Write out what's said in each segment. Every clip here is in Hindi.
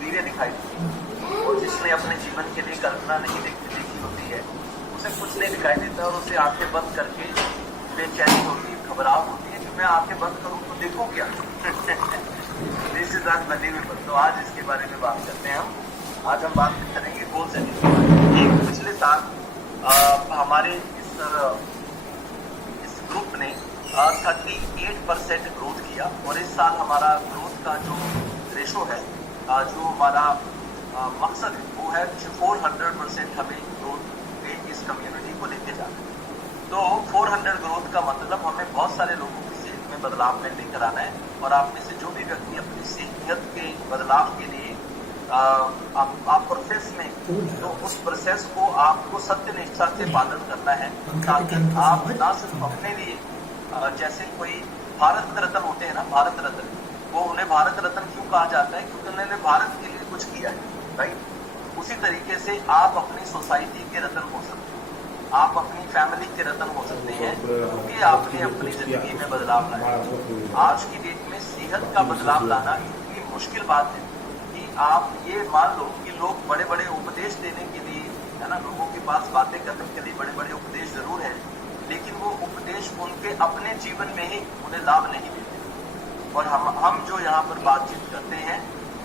तस्वीरें दिखाई देती, और जिसने अपने जीवन के लिए कल्पना नहीं देखी होती है उसे कुछ नहीं दिखाई देता, और उसे आंखें बंद करके बेचैनी होती है, घबराहट होती है कि मैं आंखें बंद करूं तो देखूं क्या। This is unbelievable. तो आज इसके बारे में बात करते हैं हम। आज हम बात करेंगे गोल सेटिंग के बारे में। एक पिछले साल हमारे इस ग्रुप ने 38% ग्रोथ किया, और इस साल हमारा ग्रोथ का जो रेशो है, जो हमारा मकसद है, वो है 400% हमें ग्रोथ में इस कम्युनिटी को लेके जाना है। तो 400 ग्रोथ का मतलब हमें बहुत सारे लोगों की सेहत में बदलाव में लेकर आना है, और आप में से जो भी व्यक्ति अपनी सेहत के बदलाव के लिए आप प्रोसेस में, तो उस प्रोसेस को आपको सत्य निष्ठा से पालन करना है, ताकि आप न सिर्फ अपने लिए, जैसे कोई भारत रत्न होते हैं ना, भारत रत्न, वो उन्हें भारत रत्न क्यों कहा जाता है? क्योंकि उन्होंने भारत के लिए कुछ किया है, राइट। उसी तरीके से आप अपनी सोसाइटी के रत्न हो सकते हैं, आप अपनी फैमिली के रत्न हो सकते हैं, क्योंकि आपने अपनी जिंदगी में बदलाव लाया। आज की डेट में सेहत का बदलाव लाना इतनी मुश्किल बात है कि आप ये मान लो कि लोग बड़े बड़े उपदेश देने के लिए, है ना, लोगों के पास बातें करने के लिए बड़े बड़े उपदेश जरूर है, लेकिन वो उपदेश उनके अपने जीवन में ही उन्हें लाभ नहीं देते। और हम जो यहाँ पर बातचीत करते हैं,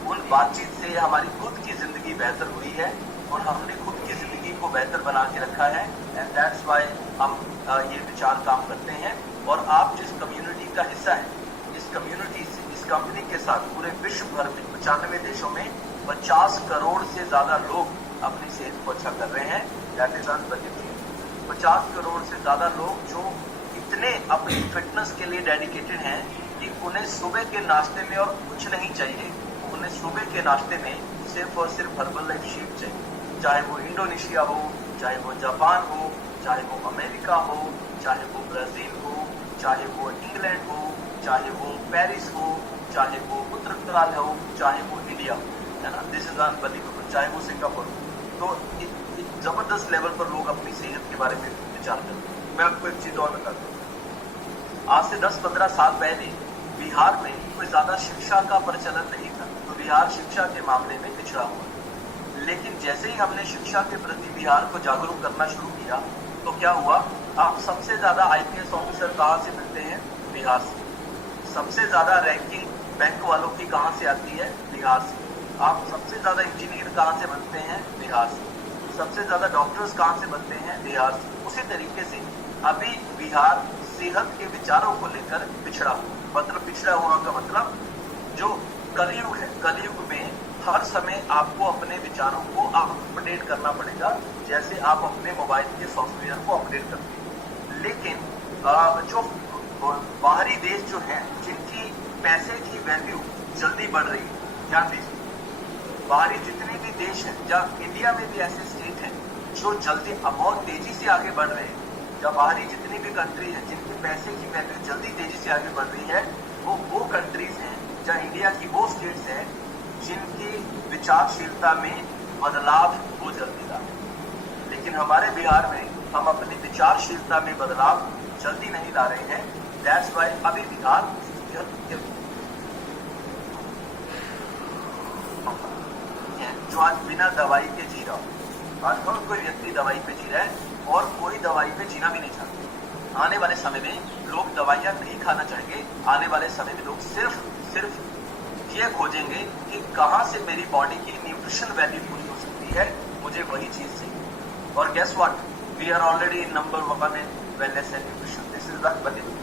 उन बातचीत से हमारी खुद की जिंदगी बेहतर हुई है, और हमने खुद की जिंदगी को बेहतर बना के रखा है, एंड दैट्स वाई हम ये विचार काम करते हैं। और आप जिस कम्युनिटी का हिस्सा है, इस कम्युनिटी से, इस कंपनी के साथ पूरे विश्व भर में 95 देशों में 50 करोड़ से ज्यादा लोग अपनी सेहत को अच्छा कर रहे हैं। That is unbelievable. 50 करोड़ से ज्यादा लोग जो इतने अपनी फिटनेस के लिए डेडिकेटेड हैं कि उन्हें सुबह के नाश्ते में और कुछ नहीं चाहिए, उन्हें सुबह के नाश्ते में सिर्फ और सिर्फ हर्बल लाइफ शीट चाहिए। चाहे वो इंडोनेशिया हो, चाहे वो जापान हो, चाहे वो अमेरिका हो, चाहे वो ब्राजील हो, चाहे वो इंग्लैंड हो, चाहे वो पेरिस हो, चाहे वो उत्तराखंड हो, चाहे वो इंडिया हो, है ना, दिस इज अनबिलीवेबल, चाहे वो सिंगापुर हो। तो एक जबरदस्त लेवल पर लोग अपनी सेहत के बारे में विचार करते हैं। मैं आपको एक चीज और बताता हूँ। आज से 10-15 साल पहले बिहार में कोई ज्यादा शिक्षा का प्रचलन नहीं था, तो बिहार शिक्षा के मामले में पिछड़ा हुआ। लेकिन जैसे ही हमने शिक्षा के प्रति बिहार को जागरूक करना शुरू किया, तो क्या हुआ? आप सबसे ज्यादा IPS ऑफिसर कहाँ से मिलते हैं? बिहार से। सबसे ज्यादा रैंकिंग बैंक वालों की कहाँ से आती है? बिहार से। आप सबसे ज्यादा इंजीनियर कहाँ से बनते हैं? बिहार से। सबसे ज्यादा डॉक्टर्स कहाँ से बनते हैं? बिहार से। उसी तरीके से अभी बिहार सेहत के विचारों को लेकर पिछड़ा हुआ। मतलब पिछड़ा हुआ का मतलब जो कलयुग है, कलयुग में हर समय आपको अपने विचारों को अपडेट करना पड़ेगा, जैसे आप अपने मोबाइल के सॉफ्टवेयर को अपडेट करते हैं। लेकिन जो बाहरी देश जो हैं, जिनकी पैसे की वैल्यू जल्दी बढ़ रही है, ध्यान दीजिए, बाहरी जितने भी देश हैं, जब इंडिया में भी ऐसे स्टेट हैं जो जल्दी बहुत तेजी से आगे बढ़ रहे हैं, जब बाहरी जितनी भी कंट्री है जिनके पैसे की वैल्यू जल्दी तेजी से आगे बढ़ रही है, वो कंट्रीज हैं, जहाँ इंडिया की वो स्टेट्स हैं जिनकी विचारशीलता में बदलाव वो जल्दी ला। लेकिन हमारे बिहार में हम अपनी विचारशीलता में बदलाव जल्दी नहीं ला रहे हैं। दैट्स वाई अभी बिहार जो आज बिना दवाई के जी रहा हो। आज बहुत कोई व्यक्ति दवाई पे जी रहा है, और कोई दवाई पे जीना भी नहीं चाहते। आने वाले समय में लोग दवाइयां नहीं खाना चाहेंगे। आने वाले समय में लोग सिर्फ ये खोजेंगे कि कहां से मेरी बॉडी की न्यूट्रिशन वैल्यू पूरी हो सकती है, मुझे वही चीज चाहिए। और guess what, we are already in number 1 in wellness and nutrition. This is unbelievable.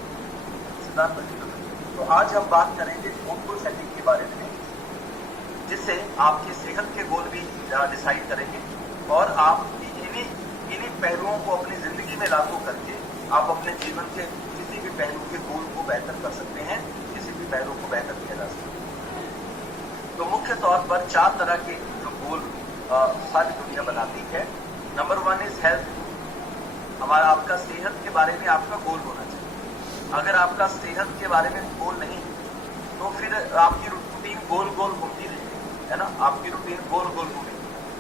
तो आज हम बात करेंगे गोल सेटिंग के बारे में, जिससे आपकी सेहत के गोल भी डिसाइड करेंगे, और आप इन्हीं पहलुओं को अपनी जिंदगी में लागू करके आप अपने जीवन के किसी भी पहलू के गोल को बेहतर कर सकते हैं, किसी भी पहलू को बेहतर किया जा सकता है। तो मुख्य तौर पर 4 तरह के जो गोल सारी दुनिया बनाती है। Number 1 is health. हमारा आपका सेहत के बारे में आपका गोल होना चाहिए। अगर आपका सेहत के बारे में गोल नहीं तो फिर आपकी रूटीन गोल गोल घूमती रहेगी, है ना, आपकी रूटीन गोल गोल घूमेगी।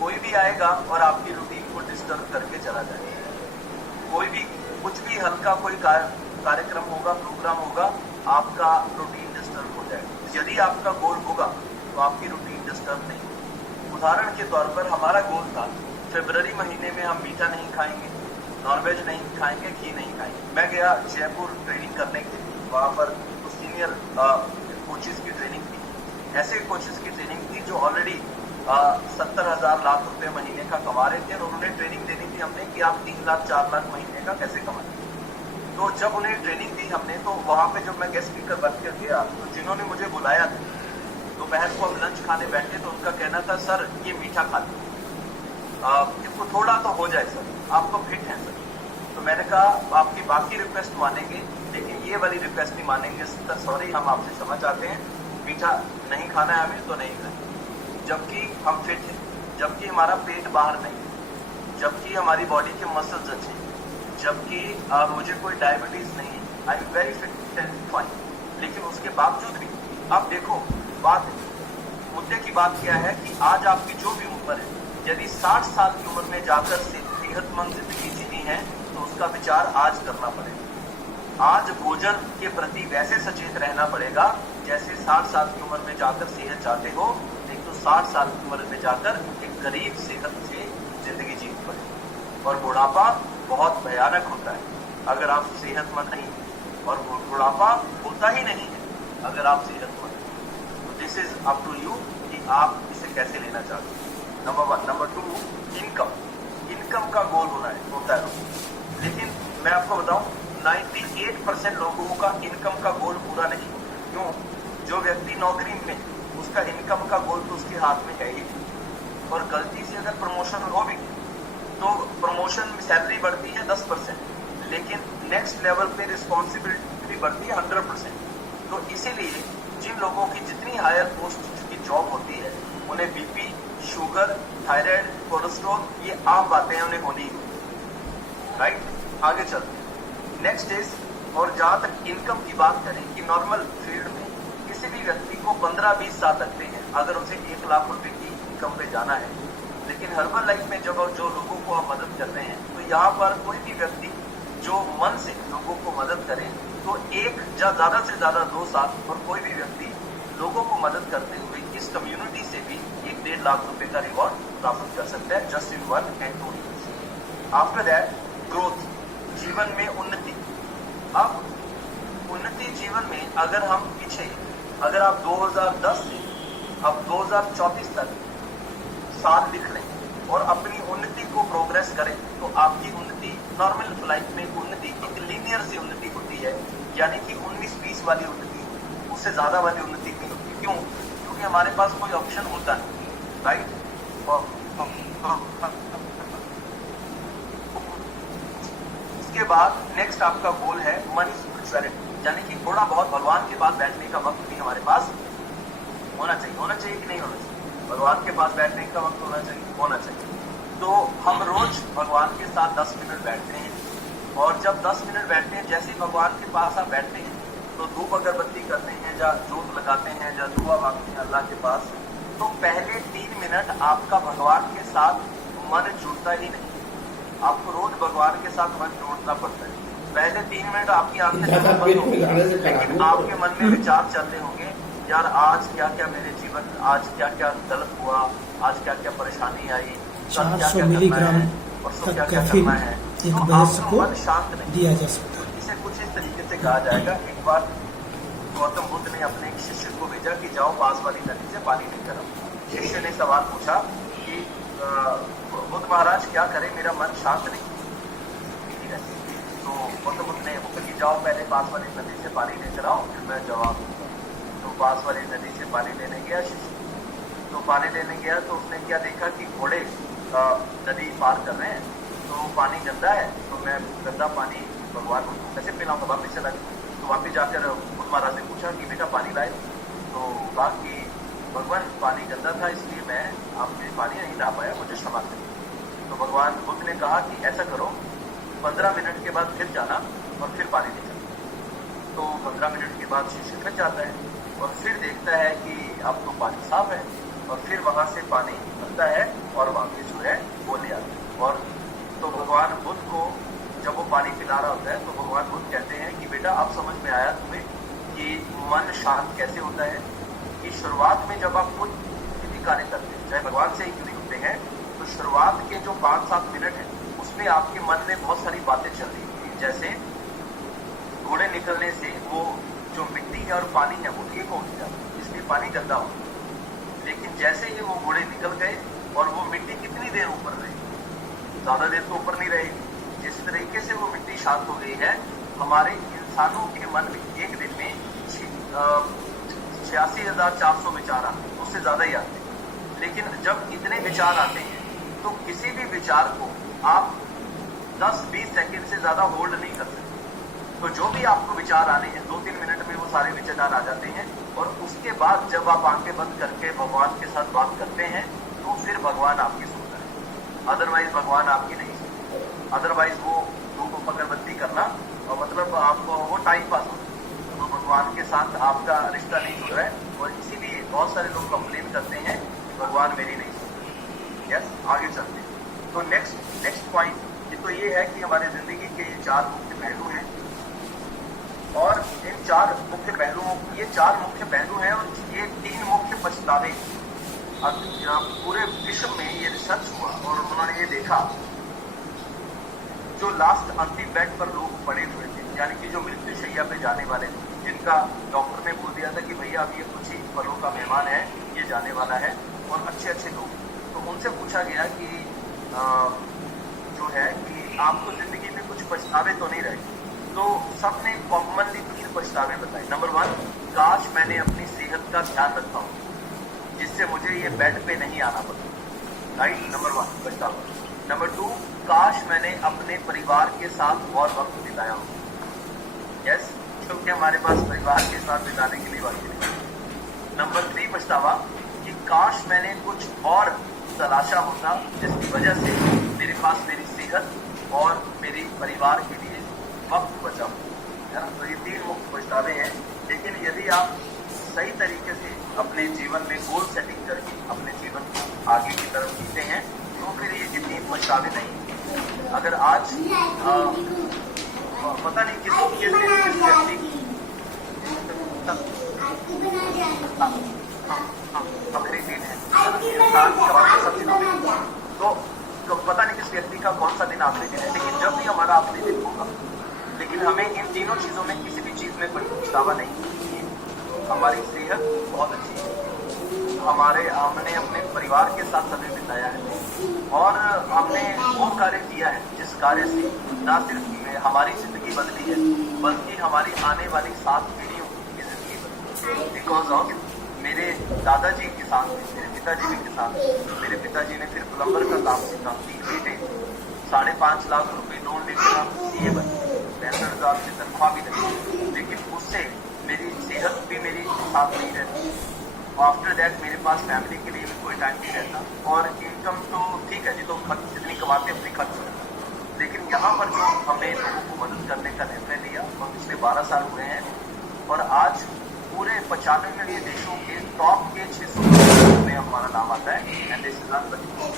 कोई भी आएगा और आपकी रूटीन को डिस्टर्ब करके चला जाएगा। कोई भी कुछ भी हल्का कोई कार्यक्रम होगा, प्रोग्राम होगा, आपका रूटीन डिस्टर्ब हो जाएगा। यदि आपका गोल होगा तो आपकी रूटीन डिस्टर्ब नहीं होगी। उदाहरण के तौर पर हमारा गोल था फरवरी महीने में हम मीठा नहीं खाएंगे, नॉनवेज नहीं खाएंगे, घी नहीं खाएंगे। मैं गया जयपुर ट्रेनिंग करने के लिए, वहाँ पर सीनियर कोचेस की ट्रेनिंग थी। ऐसे कोचेस की ट्रेनिंग थी जो ऑलरेडी 70,000 लाख रुपए महीने का कमा रहे थे और उन्हें ट्रेनिंग देनी थी हमने कि आप 3 लाख 4 लाख महीने का कैसे कमाएं। तो जब उन्हें ट्रेनिंग दी हमने, तो वहां पे जब मैं गेस्ट स्पीकर बन कर गया, तो जिन्होंने मुझे बुलाया था, दोपहर को हम लंच खाने बैठे तो उनका कहना था सर ये मीठा खा लो, इसको थोड़ा तो हो जाए सर, आप तो फिट हैं सर। तो मैंने कहा आपकी बाकी रिक्वेस्ट मानेंगे लेकिन ये वाली रिक्वेस्ट नहीं मानेंगे सर, सॉरी हम आपसे क्षमा चाहते हैं, मीठा नहीं खाना है हमें तो नहीं खाना। जबकि हम फिट हैं, जबकि हमारा पेट बाहर नहीं है, जबकि हमारी बॉडी के मसल्स अच्छे हैं, जबकि मुझे कोई डायबिटीज नहीं है, I am very fit and fine, लेकिन उसके बावजूद भी आप देखो मुद्दे की बात क्या है कि आज आपकी जो भी उम्र है, यदि 60 साल की उम्र में जाकर सेहतमंद जिंदगी जीनी है तो उसका विचार आज करना पड़ेगा। आज भोजन के प्रति वैसे सचेत रहना पड़ेगा जैसे 60 साल की उम्र में जाकर सेहत चाहते हो, लेकिन तो 60 साल की उम्र में जाकर एक गरीब सेहत से जिंदगी जीनी पड़ेगी। और बुढ़ापा बहुत भयानक होता है अगर आप सेहतमंद नहीं, और बुढ़ापा होता ही नहीं है अगर आप सेहतमंद। तो this is up to you कि आप इसे कैसे लेना चाहते हैं। नंबर 1। नंबर 2, इनकम का गोल होता है। लेकिन मैं आपको बताऊं 98% लोगों का इनकम का गोल पूरा नहीं होता। क्यों? जो व्यक्ति नौकरी में, उसका इनकम का गोल तो उसके हाथ में है ही, और गलती से अगर प्रमोशन हो भी तो प्रमोशन में सैलरी बढ़ती है 10%, लेकिन नेक्स्ट लेवल पे रिस्पॉन्सिबिलिटी बढ़ती है 100%। तो इसीलिए जिन लोगों की जितनी हायर पोस्ट की जॉब होती है उन्हें बीपी, शुगर, थायराइड, कोलेस्ट्रॉल, ये आम बातें हैं, उन्हें होनी ही। राइट, आगे चलते हैं। नेक्स्ट इज, और जहां तक इनकम की बात करें कि नॉर्मल फील्ड में किसी भी व्यक्ति को 15-20 साल लगते हैं अगर उसे 1 लाख रुपए की इनकम पे जाना है। लेकिन हर्बल लाइफ में जब जो लोगों को आप मदद करते हैं तो यहाँ पर कोई भी व्यक्ति जो मन से लोगों को मदद करे तो 1 या ज्यादा से ज्यादा 2 साल, और कोई भी व्यक्ति लोगों को मदद करते हुए इस कम्युनिटी से भी 1-1.5 लाख रुपए का रिवॉर्ड प्राप्त कर सकता है just in 1 and 2 years। After that growth, जीवन में उन्नति। अब उन्नति जीवन में अगर हम पीछे, अगर आप 2010 से अब 2034 तक साल लिख लें और अपनी उन्नति को प्रोग्रेस करें तो आपकी उन्नति, नॉर्मल लाइफ में उन्नति एक लीनियर से उन्नति होती है, यानी कि 19-20 वाली उन्नति, उससे ज्यादा वाली उन्नति नहीं होती। क्यों? क्योंकि हमारे पास कोई ऑप्शन होता नहीं। राइट, इसके बाद नेक्स्ट आपका गोल है मनी स्पिरिचुअलिटी, यानी कि थोड़ा बहुत भगवान के पास बैठने का वक्त भी हमारे पास होना चाहिए कि नहीं होना चाहिए? भगवान के पास बैठने का वक्त होना चाहिए। तो हम रोज भगवान के साथ 10 मिनट बैठते हैं, और जब 10 मिनट बैठते हैं, जैसे ही भगवान के पास आप बैठते हैं तो धूप अगरबत्ती करते हैं या जोत लगाते हैं या दुआ मांगते हैं अल्लाह के पास, तो पहले 3 मिनट आपका भगवान के साथ मन जुड़ता ही नहीं। आपको रोज भगवान के साथ मन जोड़ना पड़ता है। पहले 3 मिनट आपकी आंखें बंद होंगी, लेकिन आपके मन में विचार चल रहे होंगे, यार आज क्या क्या मेरे जीवन, आज क्या क्या गलत हुआ, आज क्या क्या परेशानी आई, 400 मिलीग्राम तक कैफीन एक वयस्क को शांत नहीं दिया जा सकता है। इसे कुछ इस तरीके से कहा जाएगा। एक बार गौतम बुद्ध ने अपने एक शिष्य को भेजा कि जाओ पास वाली नदी से पानी लेकर आओ। शिष्य ने सवाल पूछा कि बुद्ध महाराज क्या करे, मेरा मन शांत नहीं। तो गौतम बुद्ध ने कहा कि जाओ पहले पास वाली नदी से पानी लेकर आओ, फिर मैं जवाब दूंगा। तो पास वाली नदी से पानी लेने गया शिष्य। तो पानी लेने गया तो उसने क्या देखा कि घोड़े नदी पार कर रहे हैं, तो पानी गंदा है, तो मैं गंदा पानी भगवान को कैसे पिलाऊंगा। वापिस चला गया। तो वापिस जाकर बुद्ध महाराज ने पूछा कि बेटा पानी लाए, तो कहा कि भगवान पानी गंदा था इसलिए मैं आपके पानी नहीं ला पाया, मुझे क्षमा करिए। तो भगवान बुद्ध ने कहा कि ऐसा करो, 15 मिनट के बाद फिर जाना और फिर पानी ले जाना। तो 15 मिनट के बाद शिष्य फिर जाता है और फिर देखता है कि अब तो पानी साफ है, और फिर वहां से पानी बनता है और वापिस जो है वो ले आता है। और तो भगवान बुद्ध को जब वो पानी पिला रहा होता है तो भगवान बुद्ध कहते हैं कि बेटा अब समझ में आया तुम्हें कि मन शांत कैसे होता है, कि शुरुआत में जब आप कोई भी कार्य करते हैं, चाहे भगवान से ही क्यों नहीं होते हैं, तो शुरुआत के जो 5-7 मिनट है उसमें आपके मन में बहुत सारी बातें चल रही होती है। जैसे घोड़े निकलने से वो जो मिट्टी है और पानी है वो एक हो गया, इसलिए पानी गंदा हो। लेकिन जैसे ही वो घोड़े निकल गए और वो मिट्टी कितनी देर ऊपर रहेगी, ज्यादा देर तो ऊपर नहीं रहेगी। जिस तरीके से वो मिट्टी शांत हो गई है, हमारे इंसानों के मन में एक दिन में 86,400 विचार आते हैं, उससे ज्यादा ही आते हैं। लेकिन जब इतने विचार आते हैं तो किसी भी विचार को आप 10-20 सेकंड से ज्यादा होल्ड नहीं कर सकते। तो जो भी आपको विचार आने हैं 2-3 मिनट में वो सारे विचार आ जाते हैं, और उसके बाद जब आप आंखें बंद करके भगवान के साथ बात करते हैं तो फिर भगवान आपकी सुनता है, अदरवाइज भगवान आपकी नहीं सुनता। अदरवाइज वो धूप अगरबत्ती करना और मतलब आपको वो टाइम पास हो, तो भगवान के साथ आपका रिश्ता नहीं जुड़ रहा है। और इसीलिए बहुत सारे लोग कंप्लेन करते हैं कि भगवान मेरी नहीं सुनता। यस, आगे चलते हैं। तो नेक्स्ट पॉइंट तो ये है कि हमारे जिंदगी के ये 4 मुख्य पहलू हैं, और इन 4 मुख्य पहलुओं, ये 4 मुख्य पहलू हैं और ये 3 मुख्य पछतावे। पूरे विश्व में ये रिसर्च हुआ और उन्होंने ये देखा, जो लास्ट अंतिम बेड पर लोग पड़े हुए थे, यानी कि जो मृत्यु शैया पे जाने वाले थे, जिनका डॉक्टर ने बोल दिया था कि भैया अब ये कुछ ही पलों का मेहमान है, ये जाने वाला है, और अच्छे लोग, तो उनसे पूछा गया कि जो है कि आपको जिंदगी में कुछ पछतावे तो नहीं रहे। तो सबने कॉमनली 3 पछतावे बताए। नंबर 1, काश मैंने अपनी सेहत का ध्यान रखा हो जिससे मुझे ये बेड पे नहीं आना पड़ा। राइट, नंबर 1 पछतावा। नंबर 2, काश मैंने अपने परिवार के साथ और वक्त बिताया हो। यस, क्योंकि हमारे पास परिवार के साथ बिताने के लिए वक्त नहीं। नंबर 3 पछतावा कि काश मैंने कुछ और तलाशा होता जिसकी वजह से मेरे पास मेरी सेहत और मेरे परिवार के लिए वक्त बचा है ना। तो ये 3 मुख्य पछतावे हैं। लेकिन यदि आप सही तरीके से अपने जीवन में गोल सेटिंग करके अपने जीवन को आगे की तरफ जीते हैं तो फिर ये 3 पछतावे नहीं। अगर आज पता नहीं किस व्यक्ति बकरी दिन है, तो पता नहीं किस व्यक्ति का कौन सा दिन आखिरी दिन है, लेकिन जब भी हमारा आखिरी दिन होगा, लेकिन हमें इन तीनों चीजों में किसी भी चीज में कोई पछतावा नहीं है। हमारी सेहत बहुत अच्छी है, हमने अपने परिवार के साथ समय बिताया है, और हमने वो कार्य किया है जिस कार्य से न सिर्फ हमारी जिंदगी बदली है बल्कि हमारी आने वाली 7 पीढ़ियों की जिंदगी बदली। बिकॉज ऑफ मेरे दादाजी किसान थे, मेरे पिताजी भी किसान थे। मेरे पिताजी ने फिर प्लम्बर का काम सीखा, 3 बेटे, 5.5 लाख रुपए लोन लेकर सीए बने, 65,000 से तनख्वाह भी लगी, लेकिन उससे मेरी सेहत भी मेरी साथ नहीं रहती। आफ्टर दैट मेरे पास फैमिली के लिए भी कोई टाइम नहीं रहता, और इनकम तो ठीक है जी, तो जितनी कमाते अपनी खर्च करता। लेकिन यहाँ पर जो हमने लोगों को मदद करने का निर्णय लिया और पिछले 12 साल हुए हैं, और आज पूरे 95 देशों के टॉप के 600 में हमारा नाम आता है, एंड दिस इज अनबिलीवेबल।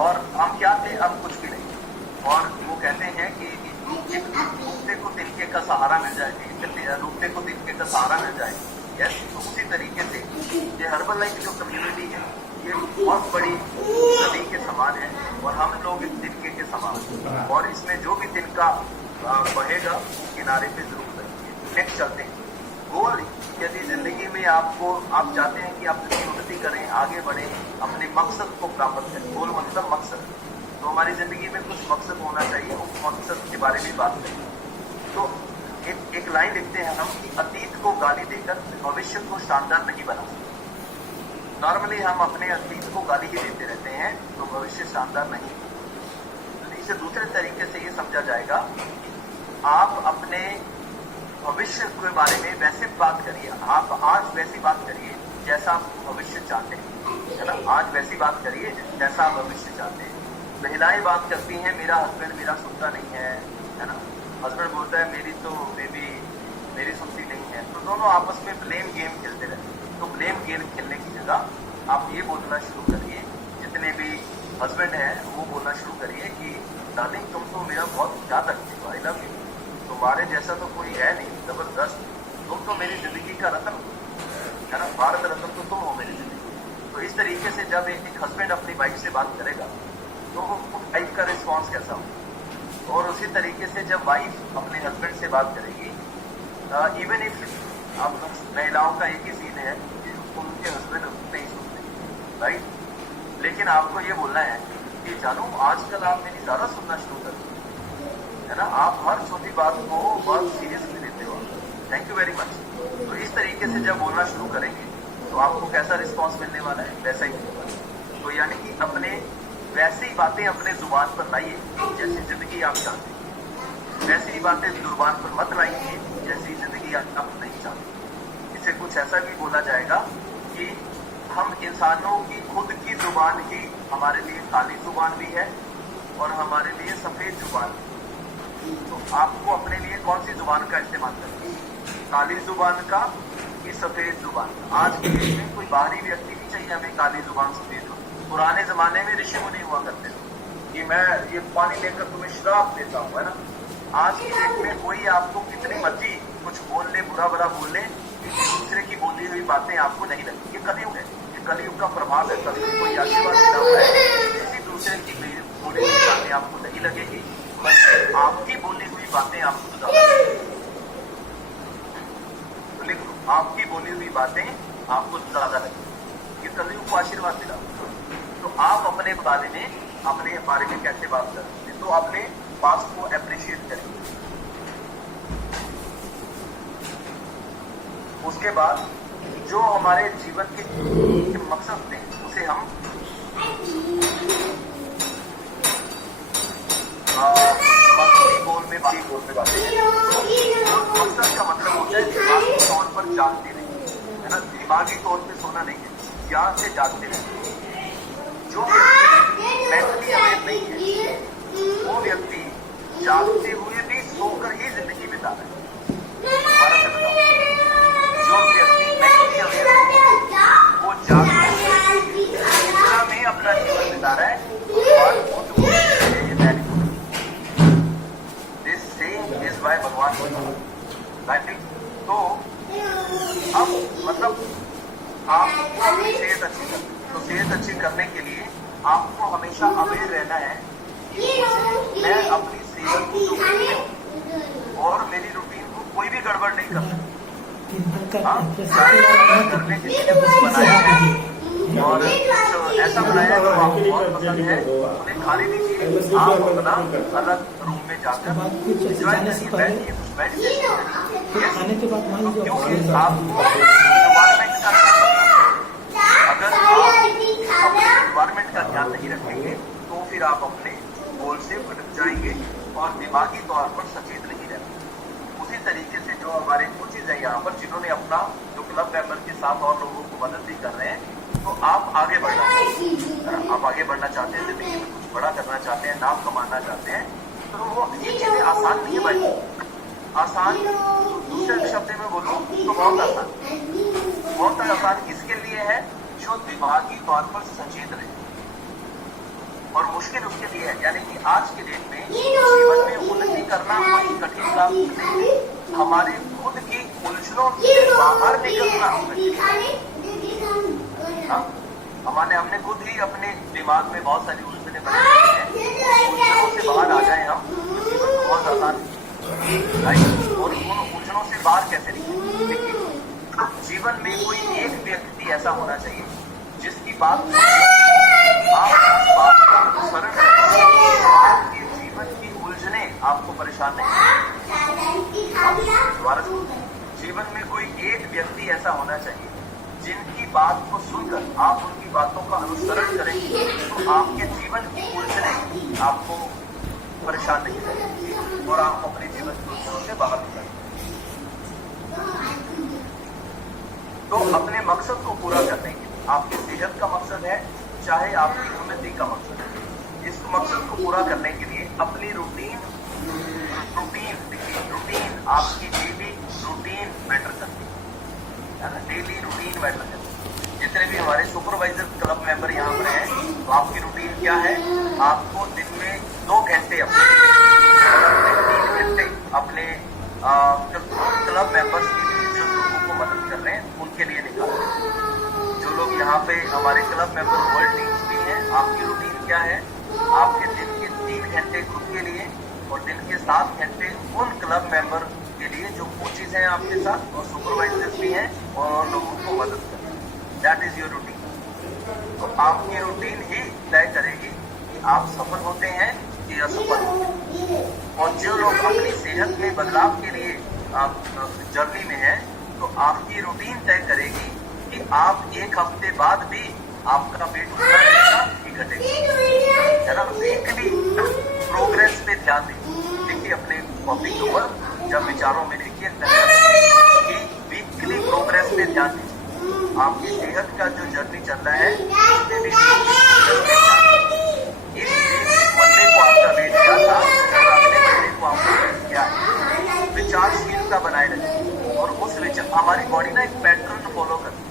और हम क्या थे, हम कुछ भी नहीं। और वो कहते हैं कि डूबते को तिनके का सहारा मिल जाए, डूबते को तिनके का सहारा मिल जाए। यस, तो उसी तरीके से ये हर्बल लाइफ जो कम्युनिटी है ये बहुत बड़ी नदी के समान है, और हम लोग इस तिनके के समान, और इसमें जो भी तिनका बहेगा किनारे पे जरूर रहेंगे। नेक्स्ट चलते हैं। गोल, यदि जिंदगी में आप चाहते हैं कि आप उन्नति करें, आगे बढ़े, अपने मकसद को प्राप्त करें, गोल मतलब मकसद, तो हमारी जिंदगी में कुछ मकसद होना चाहिए, उस मकसद के बारे में बात करें। तो एक लाइन लिखते हैं हम कि अतीत को गाली देकर भविष्य को शानदार नहीं बना सकते। नॉर्मली हम अपने अतीत को गाली ही देते रहते हैं, तो भविष्य शानदार नहीं। तो इसे दूसरे तरीके से ये समझा जाएगा कि आप अपने भविष्य के बारे में वैसे बात करिए, आप आज वैसी बात करिए जैसा आप भविष्य चाहते हैं, है ना। आज वैसी बात करिए जैसा आप भविष्य चाहते हैं। महिलाएं बात करती हैं, मेरा हस्बैंड मेरा सुनता नहीं है ना। हस्बैंड बोलता है मेरी तो बेबी मेरी सुनती नहीं है। तो दोनों आपस में ब्लेम गेम खेलते रहते हैं। तो ब्लेम गेम खेलने की जगह आप ये बोलना शुरू करिए, जितने भी हस्बैंड हैं वो बोलना शुरू करिए कि डार्लिंग तुम तो मेरा बहुत ख्याल रखते हो, आई लव यू, तुम्हारे जैसा तो कोई है नहीं, जबरदस्त, तुम तो मेरी जिंदगी का रत्न है ना, भारत रत्न तो तुम हो मेरी जिंदगी। तो इस तरीके से जब एक हस्बैंड अपनी वाइफ से बात करेगा तो वाइफ का रिस्पॉन्स कैसा हो, और उसी तरीके से जब वाइफ अपने हस्बैंड से बात करेगी, इवन इफ आप महिलाओं का एक ही सीन है कि उनके हस्बैंड नहीं सुनते, राइट, लेकिन आपको ये बोलना है कि जानू आजकल आप मेरी ज्यादा सुनना शुरू कर है ना, आप हर छोटी बात को बहुत सीरियसली लेते हो, थैंक यू वेरी मच। तो इस तरीके से जब बोलना शुरू करेंगे तो आपको कैसा रिस्पॉन्स मिलने वाला है, वैसा ही मिलने वाला है। तो यानी कि अपने वैसी बातें अपने जुबान पर लाइए जैसी जिंदगी आप चाहते हैं, वैसी बातें जुबान पर मत लाइए जैसी जिंदगी आप नहीं चाहते। इसे कुछ ऐसा भी बोला जाएगा कि हम इंसानों की खुद की जुबान ही हमारे लिए काली जुबान भी है और हमारे लिए सफेद जुबान भी। तो आपको अपने लिए कौन सी जुबान का इस्तेमाल करना है, काली जुबान का कि सफेद जुबान का। आज के डेट में कोई बाहरी व्यक्ति नहीं चाहिए हमें काली जुबान सफेद हो। पुराने जमाने में ऋषि मुनि हुआ करते थे कि मैं ये पानी लेकर तुम्हें श्राप देता हूँ, है ना। आज की डेट में कोई आपको कितनी मर्जी कुछ बोल ले, बुरा बुरा बोल ले, किसी दूसरे की बोली हुई बातें आपको नहीं लगती। ये कलयुग है, ये कलयुग का प्रभाव है। कलयुग कोई आशीर्वाद मिला हुआ है, किसी दूसरे की बोली हुई बातें आपको नहीं लगेगी, बस आपकी बोली हुई बातें आपको ज्यादा लगेगी। तो लिखो, आपकी बोली हुई बातें आपको ज्यादा लगेगी, ये कलयुग को आशीर्वाद मिला। तो आप अपने बारे में कैसे बात करते हैं, तो अपने पास को अप्रिशिएट करेंगे। उसके बाद जो हमारे जीवन के मकसद थे उसे हम बाकी बोल में बातें हैं। मकसद का मतलब होता है दिमागी तौर पर जागते नहीं, है ना, दिमागी तौर पे सोना नहीं है, ज्ञान से जागते नहीं। जो मेंटली अवेयर नहीं है वो व्यक्ति जागते हुए भी सोकर ही जिंदगी बिता रहा है। दोबारा से बताओ, जो व्यक्ति मेंटली अवेयर है वो जागते हुए निद्रा में अपना जीवन बिता रहा है। भगवान तो अब मतलब आप अपनी सेहत अच्छी करते, तो सेहत अच्छी करने के लिए आपको हमेशा अवेयर रहना है कि मैं अपनी सेहत को हूँ और मेरी रूटीन को कोई भी गड़बड़ नहीं कर सकता। घर में किसी ने कुछ बनाया है और ऐसा बनाया जो आपको बहुत पसंद है, उन्हें खाने दीजिए। आप अपना अलग रूम में जाकर बैठिए, कुछ बैठिए, खाने के बाद मान लीजिए क्योंकि आपको एनवायरमेंट का अगर आप अपने एनवायरमेंट का ध्यान नहीं रखेंगे तो फिर आप अपने गोल से भटक जाएंगे और दिमागी तौर पर सचेत नहीं रहेंगे। उसी तरीके से जो हमारे कोचेज हैं यहाँ पर, जिन्होंने अपना जो क्लब मेंबर के साथ और लोगों को मदद भी कर रहे हैं, तो आप आगे बढ़ना चाहते हैं, आप आगे बढ़ना चाहते हैं, जिंदगी में कुछ बड़ा करना चाहते हैं, नाम कमाना चाहते हैं, तो वो ये चीजें आसान नहीं है भाई। आसान दूसरे शब्द में बोलूं तो बहुत आसान किसके लिए है, जो दिमागी तौर पर सचेत रहे, और मुश्किल उसके लिए है। यानी कि आज के डेट में जीवन में उन्नति करना कोई कठिन काम नहीं है, हमारे खुद की उलझनों से बाहर निकलना हमने खुद ही अपने दिमाग में बहुत सारी उलझनें बनाई हैं। उलझनों से बाहर आ जाए हम, जीवन को बहुत आसान है। और उन उलझनों से बाहर कैसे निकलें? देखिए, जीवन में कोई एक व्यक्ति ऐसा होना चाहिए जिसकी बात आप उस बात का अनुसरण करें, आपके जीवन की उलझनें आपको परेशान नहीं करें। जीवन में कोई एक व्यक्ति ऐसा होना चाहिए जिनकी बात को सुनकर आप उनकी बातों का अनुसरण करेंगे तो आपके जीवन की उलझनें आपको परेशान नहीं करेंगी और आप अपने जीवन की उलझनों से बाहर निकलेंगे। तो अपने मकसद को पूरा करने के लिए, आपकी सेहत का मकसद है चाहे आपकी उन्नति का मकसद है, इस मकसद को पूरा करने के लिए अपनी रूटीन आपकी डेली रूटीन मैटर करती है ना, डेली रूटीन मैटर करती है। जितने भी हमारे सुपरवाइजर क्लब मेंबर यहाँ पर हैं, तो आपकी रूटीन क्या है? आपको दिन में 2 घंटे अपने 3 घंटे अपने क्लब मेंबर्स की जो यहाँ पे हमारे क्लब मेंबर वर्ल्ड टीम्स भी हैं। आपकी रूटीन क्या है? आपके दिन के 3 घंटे खुद के लिए और दिन के 7 घंटे उन क्लब मेंबर के लिए जो कोचेज हैं आपके साथ और सुपरवाइजर्स भी हैं और लोगों को मदद करना। That is your routine. तो आपकी रूटीन ही तय करेगी कि आप सफल होते हैं कि असफल होते हैं। और जो लोग अपनी सेहत में बदलाव के लिए आप जर्नी में हैं, तो आपकी रूटीन तय करेगी कि आप 1 हफ्ते बाद भी आपका वेट उतना रहेगा कि घटेगा, है ना। वीकली प्रोग्रेस पे ध्यान दें। देखिए अपने कॉपी के ऊपर जब विचारों में देखिए कि वीकली प्रोग्रेस पे ध्यान दीजिए। आपकी सेहत का जो जर्नी चल रहा है उसमें भी मंडे को आपका वेट क्या था, अगले मंडे को आपका वेट क्या है। विचारशीलता बनाए रखें और उस विचार, हमारी बॉडी ना एक पैटर्न फॉलो करती है,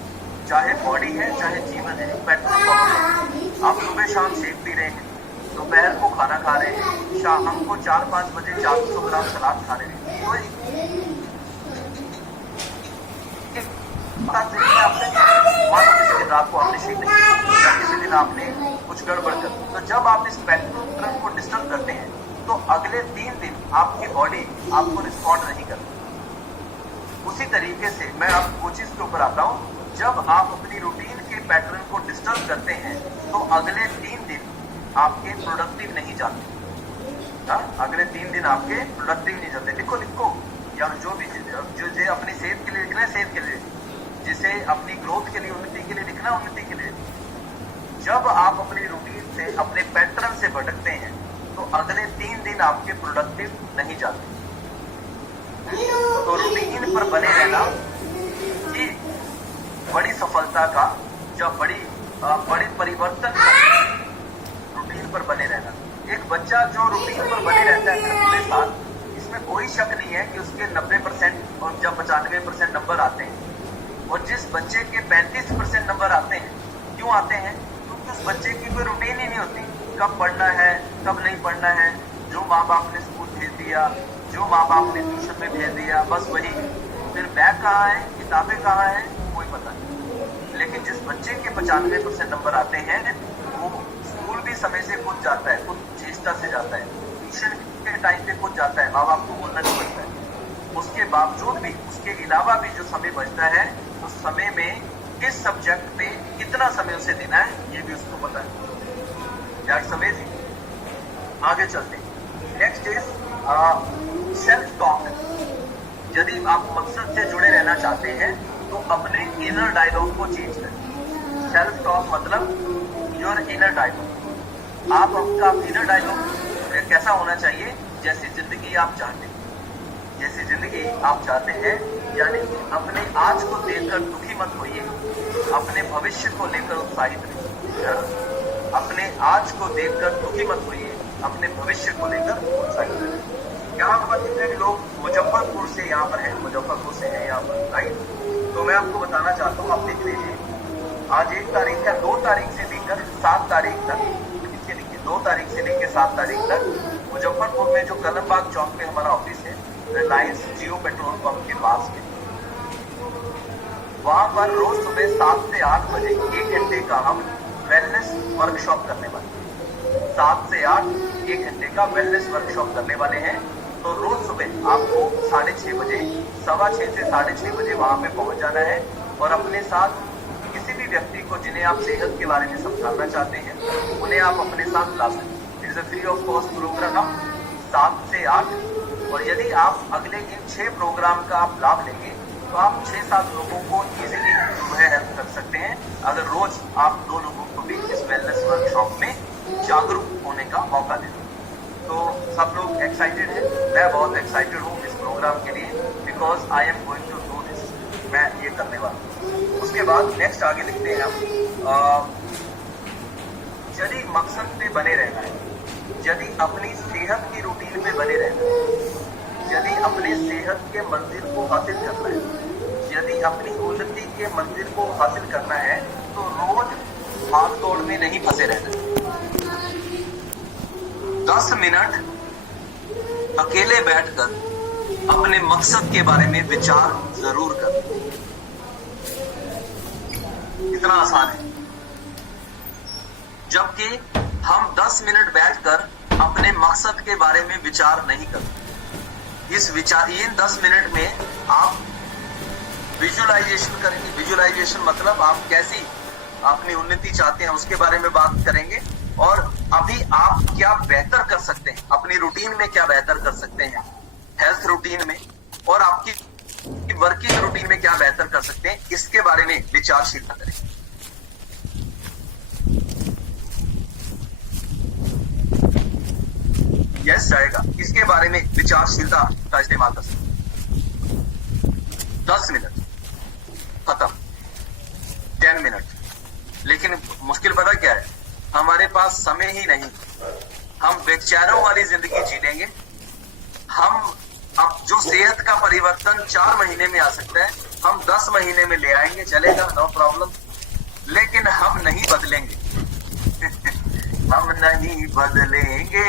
चाहे बॉडी है चाहे जीवन है, पैटर्न फॉलो करती है। आप सुबह शाम शेक पी रहे हैं, दोपहर को खाना खा रहे हैं, शाम को 4-5 बजे 400 ग्राम सलाद खा रहे हैं, मानो किसी दिन रात को आपने शेक नहीं या किसी दिन आपने कुछ गड़बड़ कर, तो जब आप इस पैटर्न को डिस्टर्ब करते हैं तो अगले 3 दिन आपकी बॉडी आपको रिस्पॉन्ड नहीं करती। उसी तरीके से मैं आप कोचिज के ऊपर आता हूँ, जब आप अपनी रूटीन के पैटर्न को डिस्टर्ब करते हैं तो अगले 3 दिन आपके प्रोडक्टिव नहीं जाते। अगले 3 दिन आपके प्रोडक्टिव नहीं जाते। लिखो या जो भी जो अपनी सेहत के लिए लिखना है, सेहत के लिए, जिसे अपनी ग्रोथ के लिए, उन्नति के लिए लिखना, उन्नति के लिए। जब आप अपनी रूटीन से, अपने पैटर्न से भटकते हैं तो अगले 3 दिन आपके प्रोडक्टिव नहीं जाते। तो रूटीन पर बने रहना ही बड़ी सफलता का, जब बड़ी परिवर्तन का, रूटीन पर बने रहना। एक बच्चा जो रूटीन पर बने रहता है पूरे साल, इसमें कोई शक नहीं है कि उसके 90% और जब 95% नंबर आते हैं, और जिस बच्चे के 35% नंबर आते हैं, क्यों आते हैं? क्योंकि उस बच्चे की कोई रूटीन ही नहीं होती, कब पढ़ना है कब नहीं पढ़ना है। जो माँ बाप ने स्कूल भेज दिया, जो माँ बाप ने ट्यूशन में भेज दिया, बस वही। फिर बैग कहाँ है, किताबें कहाँ है, कोई पता नहीं। लेकिन जिस बच्चे के 95% नंबर आते हैं, वो स्कूल भी समय से खुद जाता है, खुद चेष्टा से जाता है, ट्यूशन के टाइम पे खुद जाता है, माँ बाप को बोलना नहीं पड़ता है। उसके बावजूद भी, उसके अलावा भी जो समय बचता है, उस समय में किस सब्जेक्ट पे कितना समय उसे देना है, ये भी उसको पता है। यार समय जी, आगे चलते हैं। Next is self talk. यदि आप मकसद से जुड़े रहना चाहते हैं तो अपने इनर डायलॉग को चेंज करें। सेल्फ टॉक मतलब योर इनर डायलॉग। आप आपका इनर डायलॉग कैसा होना चाहिए? जैसी जिंदगी आप चाहते हैं, जैसी जिंदगी आप चाहते हैं, यानी अपने आज को देखकर दुखी मत होइए, अपने भविष्य को लेकर उत्साहित रहिए। अपने आज को देखकर दुखी मत होइए, अपने भविष्य को लेकर उत्साहित रहिए। यहाँ पर जितने भी लोग मुजफ्फरपुर से यहाँ पर हैं, मुजफ्फरपुर से हैं यहाँ पर, राइट? तो मैं आपको बताना चाहता हूँ, आप देख लीजिए, आज 1 तारीख है, 2 तारीख से लेकर 7 तारीख तक, लिखिए 2 तारीख से लेकर 7 तारीख तक मुजफ्फरपुर में जो कलमबाग चौक पे हमारा ऑफिस है, रिलायंस जियो पेट्रोल पंप के पास के, वहां पर रोज सुबह 7 से 8 बजे 1 घंटे का हम वेलनेस वर्कशॉप करने वाले। 7 से 8 1 घंटे का वेलनेस वर्कशॉप करने वाले हैं। तो रोज सुबह आपको 6:30 बजे, 6:15 से 6:30 बजे वहां पे पहुंच जाना है और अपने साथ किसी भी व्यक्ति को जिन्हें आप सेहत के बारे में समझाना चाहते हैं, उन्हें आप अपने साथ ला सकते हैं। It's a free of cost programme, 7 से 8। और यदि आप अगले इन 6 प्रोग्राम का आप लाभ लेंगे तो आप 6-7 लोगों को इजीली जो है हेल्प कर सकते हैं, अगर रोज आप 2 लोगों को भी इस वेलनेस वर्कशॉप में जागरूक होने का मौका दें। तो सब लोग एक्साइटेड हैं, मैं बहुत एक्साइटेड हूँ इस प्रोग्राम के लिए, because I am going to do this. मैं ये करने वाला हूँ। उसके बाद नेक्स्ट आगे लिखते हैं हम, यदि मकसद पे बने रहना है, यदि अपनी सेहत की रूटीन पे बने रहना है, यदि अपने सेहत के मंजिल को हासिल करना है, यदि अपनी उन्नति के मंजिल को हासिल करना है, तो रोज भाग दौड़ में नहीं फंसे रहना। 10 मिनट अकेले बैठकर अपने मकसद के बारे में विचार जरूर करें। इतना आसान है। जबकि हम 10 मिनट बैठकर अपने मकसद के बारे में विचार नहीं करते। इन 10 मिनट में आप विजुअलाइजेशन करेंगे। विजुअलाइजेशन मतलब आप कैसी अपनी उन्नति चाहते हैं उसके बारे में बात करेंगे, और अभी आप क्या बेहतर कर सकते हैं, अपनी रूटीन में क्या बेहतर कर सकते हैं, हेल्थ रूटीन में और आपकी वर्किंग रूटीन में क्या बेहतर कर सकते हैं, इसके बारे में विचारशीलता करें। यस जाएगा, इसके बारे में विचारशीलता का इस्तेमाल कर सकते हैं। 10 मिनट खत्म, 10 मिनट। लेकिन मुश्किल पता क्या है, हमारे पास समय ही नहीं। हम विचारों वाली जिंदगी जी लेंगे। हम अब जो सेहत का परिवर्तन 4 महीने में आ सकता है, हम 10 महीने में ले आएंगे, चलेगा, नो प्रॉब्लम। लेकिन हम नहीं बदलेंगे। हम नहीं बदलेंगे।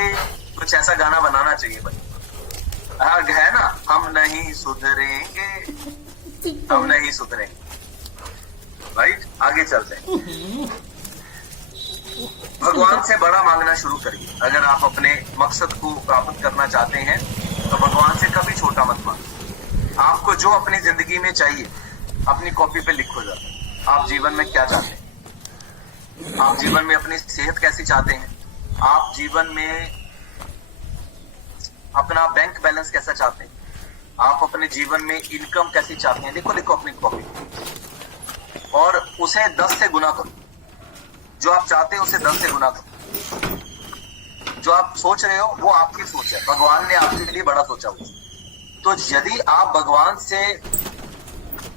कुछ ऐसा गाना बनाना चाहिए भाई। हाँ है ना, हम नहीं सुधरेंगे, हम नहीं सुधरेंगे। राइट, आगे चलते हैं। भगवान से बड़ा मांगना शुरू करिए। अगर आप अपने मकसद को प्राप्त करना चाहते हैं तो भगवान से कभी छोटा मत मांगो। आपको जो अपनी जिंदगी में चाहिए अपनी कॉपी पे लिखो जरा। आप जीवन में क्या चाहते हैं? आप जीवन में अपनी सेहत कैसी चाहते हैं? आप जीवन में अपना बैंक बैलेंस कैसा चाहते हैं? आप अपने जीवन में इनकम कैसी चाहते हैं? लिखो लिखो अपनी कॉपी और उसे 10 से गुना करो। जो आप चाहते हैं उसे 10 से गुना करो। जो आप सोच रहे हो वो आपकी सोच है, भगवान ने आपके लिए बड़ा सोचा हुआ। तो यदि आप भगवान से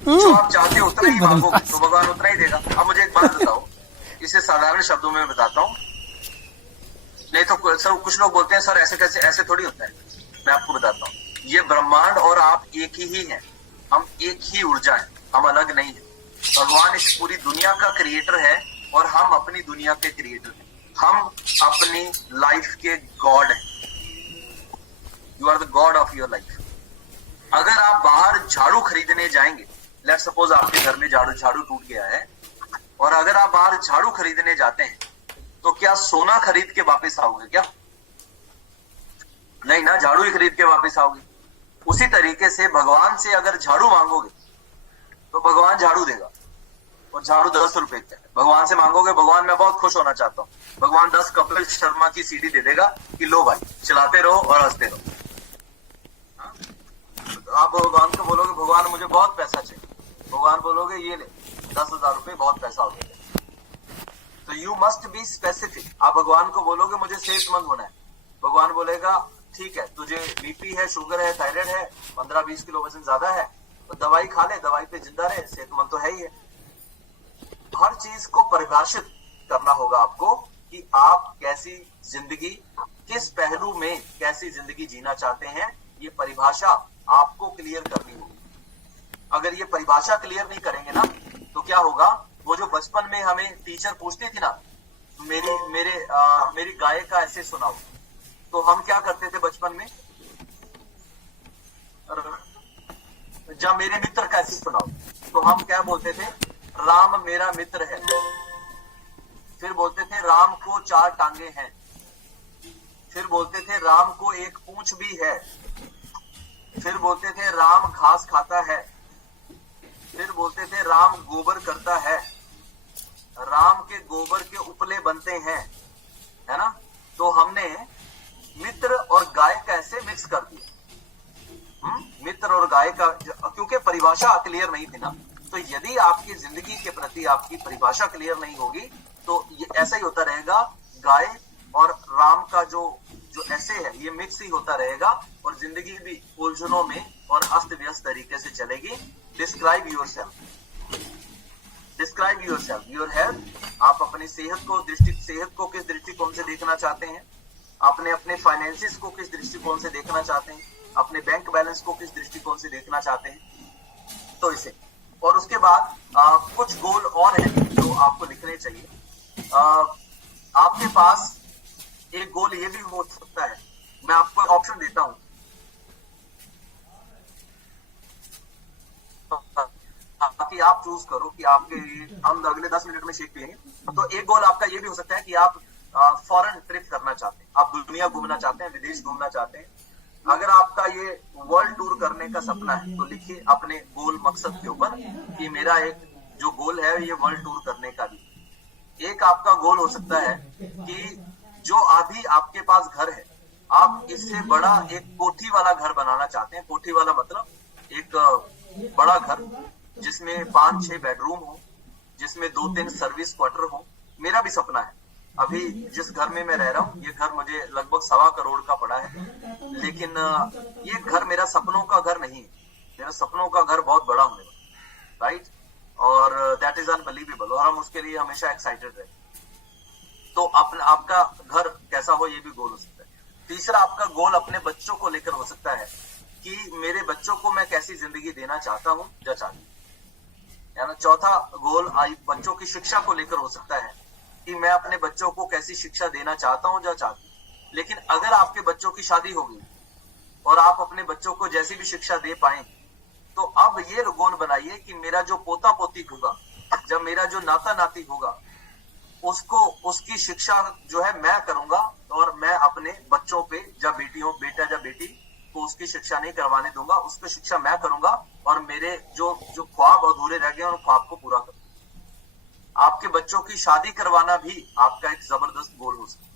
जो आप चाहते हो उतना ही मांगोगे तो भगवान उतना ही देगा। अब मुझे एक बात बताओ, इसे साधारण शब्दों में बताता हूँ, नहीं तो सर कुछ लोग बोलते हैं सर ऐसे कैसे, ऐसे थोड़ी होता है। मैं आपको बताता हूँ, ये ब्रह्मांड और आप एक ही हैं। हम एक ही ऊर्जा है, हम अलग नहीं है। भगवान इस पूरी दुनिया का क्रिएटर है और हम अपनी दुनिया के क्रिएटर हैं। हम अपनी लाइफ के गॉड हैं। You are the god of your life. अगर आप बाहर झाड़ू खरीदने जाएंगे, लेट्स सपोज आपके घर में झाड़ू टूट गया है, और अगर आप बाहर झाड़ू खरीदने जाते हैं तो क्या सोना खरीद के वापस आओगे क्या? नहीं ना, झाड़ू ही खरीद के वापस आओगे। उसी तरीके से भगवान से अगर झाड़ू मांगोगे तो भगवान झाड़ू देगा, और झाड़ू 10 रुपए का है। भगवान से मांगोगे, भगवान मैं बहुत खुश होना चाहता हूँ, भगवान 10 कपिल शर्मा की सीडी दे देगा कि लो भाई चलाते रहो और हंसते रहो। आप भगवान को बोलोगे भगवान मुझे बहुत पैसा चाहिए, भगवान बोलोगे ये ले 10,000 रुपए बहुत पैसा हो गया। तो यू मस्ट बी स्पेसिफिक। आप भगवान को बोलोगे मुझे सेहतमंद होना है, भगवान बोलेगा ठीक है, तुझे बीपी है, शुगर है, थायराइड है, 15-20 किलो वजन ज्यादा है, तो दवाई खा ले, दवाई पे जिंदा रहे, सेहतमंद तो है ही है। हर चीज को परिभाषित करना होगा आपको कि आप कैसी जिंदगी, किस पहलू में कैसी जिंदगी जीना चाहते हैं। ये परिभाषा आपको क्लियर करनी होगी। अगर ये परिभाषा क्लियर नहीं करेंगे ना तो क्या होगा, वो जो बचपन में हमें टीचर पूछती थी ना, मेरी गाय का ऐसे सुनाओ, तो हम क्या करते थे बचपन में, जब मेरे मित्र का ऐसे सुनाओ, तो हम क्या बोलते थे, राम मेरा मित्र है। फिर बोलते थे राम को 4 टांगे हैं। फिर बोलते थे राम को एक पूंछ भी है। फिर बोलते थे राम घास खाता है। फिर बोलते थे राम गोबर करता है, राम के गोबर के उपले बनते हैं, है ना। तो हमने मित्र और गाय कैसे मिक्स कर दिया। मित्र और गाय का, क्योंकि परिभाषा क्लियर नहीं थी ना। तो यदि आपकी जिंदगी के प्रति आपकी परिभाषा क्लियर नहीं होगी तो ये ऐसा ही होता रहेगा, गाय और राम का जो ऐसे है ये मिक्स ही होता रहेगा, और जिंदगी भी उलझनों में और अस्त व्यस्त तरीके से चलेगी। Describe your self, describe your self, your health. आप अपनी सेहत को किस दृष्टिकोण से देखना चाहते हैं, अपने फाइनेंसिस को किस दृष्टिकोण से देखना चाहते हैं, अपने बैंक बैलेंस को किस दृष्टिकोण से देखना चाहते हैं। तो इसे, और उसके बाद कुछ गोल और हैं जो आपको लिखने चाहिए। आपके पास एक गोल ये भी हो सकता है, मैं आपको ऑप्शन देता हूं। बाकी आप चूज करो कि आपके, हम अगले 10 मिनट में शेक पियेंगे। तो एक गोल आपका ये भी हो सकता है कि आप फॉरेन ट्रिप करना चाहते हैं, आप दुनिया घूमना चाहते हैं, विदेश घूमना चाहते हैं। अगर आपका ये वर्ल्ड टूर करने का सपना है तो लिखिए अपने गोल मकसद के ऊपर कि मेरा एक जो गोल है ये वर्ल्ड टूर करने का भी। एक आपका गोल हो सकता है कि जो अभी आपके पास घर है, आप इससे बड़ा एक कोठी वाला घर बनाना चाहते हैं। कोठी वाला मतलब एक बड़ा घर जिसमें 5-6 बेडरूम हो, जिसमें 2-3 सर्विस क्वार्टर हो। मेरा भी सपना है। अभी जिस घर में मैं रह रहा हूँ ये घर मुझे लगभग 1.25 करोड़ का पड़ा है, लेकिन ये घर मेरा सपनों का घर नहीं है। मेरा सपनों का घर बहुत बड़ा होने वाला, राइट, और दैट इज अनबिलीवेबल, और हम उसके लिए हमेशा एक्साइटेड रहे। तो आपका घर कैसा हो ये भी गोल हो सकता है। तीसरा आपका गोल अपने बच्चों को लेकर हो सकता है कि मेरे बच्चों को मैं कैसी जिंदगी देना चाहता हूँ या चाहती हूँ। या ना चौथा गोल बच्चों की शिक्षा को लेकर हो सकता है कि मैं अपने बच्चों को कैसी शिक्षा देना चाहता हूँ या चाहती हूँ। लेकिन अगर आपके बच्चों की शादी हो गई और आप अपने बच्चों को जैसी भी शिक्षा दे पाएंगे, तो अब ये गोल बनाइए कि मेरा जो पोता पोती होगा, जब मेरा जो नाता नाती होगा, उसको उसकी शिक्षा जो है मैं करूंगा, और मैं अपने बच्चों पे, जब बेटा या बेटी को उसकी शिक्षा नहीं करवाने दूंगा, उसकी शिक्षा मैं करूंगा, और मेरे जो ख्वाब अधूरे रह गए उन ख्वाब को पूरा करूंगा। आपके बच्चों की शादी करवाना भी आपका एक जबरदस्त गोल हो सकता है,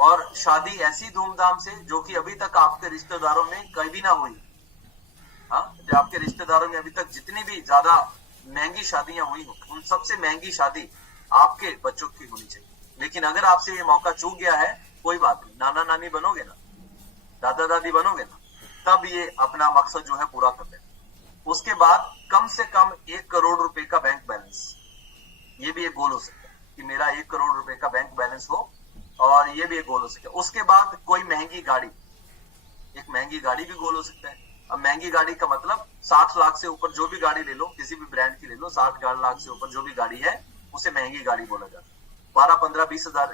और शादी ऐसी धूमधाम से जो कि अभी तक आपके रिश्तेदारों में कभी ना हुई। हाँ, आपके रिश्तेदारों में अभी तक जितनी भी ज्यादा महंगी शादियां हुई हो, उन सबसे महंगी शादी आपके बच्चों की होनी चाहिए। लेकिन अगर आपसे ये मौका चूक गया है, कोई बात नहीं, नाना नानी बनोगे ना, दादा दादी बनोगे ना, तब ये अपना मकसद जो है पूरा कर लेना। उसके बाद कम से कम 1 करोड़ रुपए का बैंक बैलेंस, ये भी एक गोल हो सकता है कि मेरा 1 करोड़ रुपए का बैंक बैलेंस हो, और ये भी एक गोल हो सकता है। उसके बाद कोई महंगी गाड़ी, एक महंगी गाड़ी भी गोल हो सकता है। अब महंगी गाड़ी का मतलब 60 लाख से ऊपर जो भी गाड़ी ले लो, किसी भी ब्रांड की ले लो, 60 लाख से ऊपर जो भी गाड़ी है उसे महंगी गाड़ी बोला जाता है। 12, 15,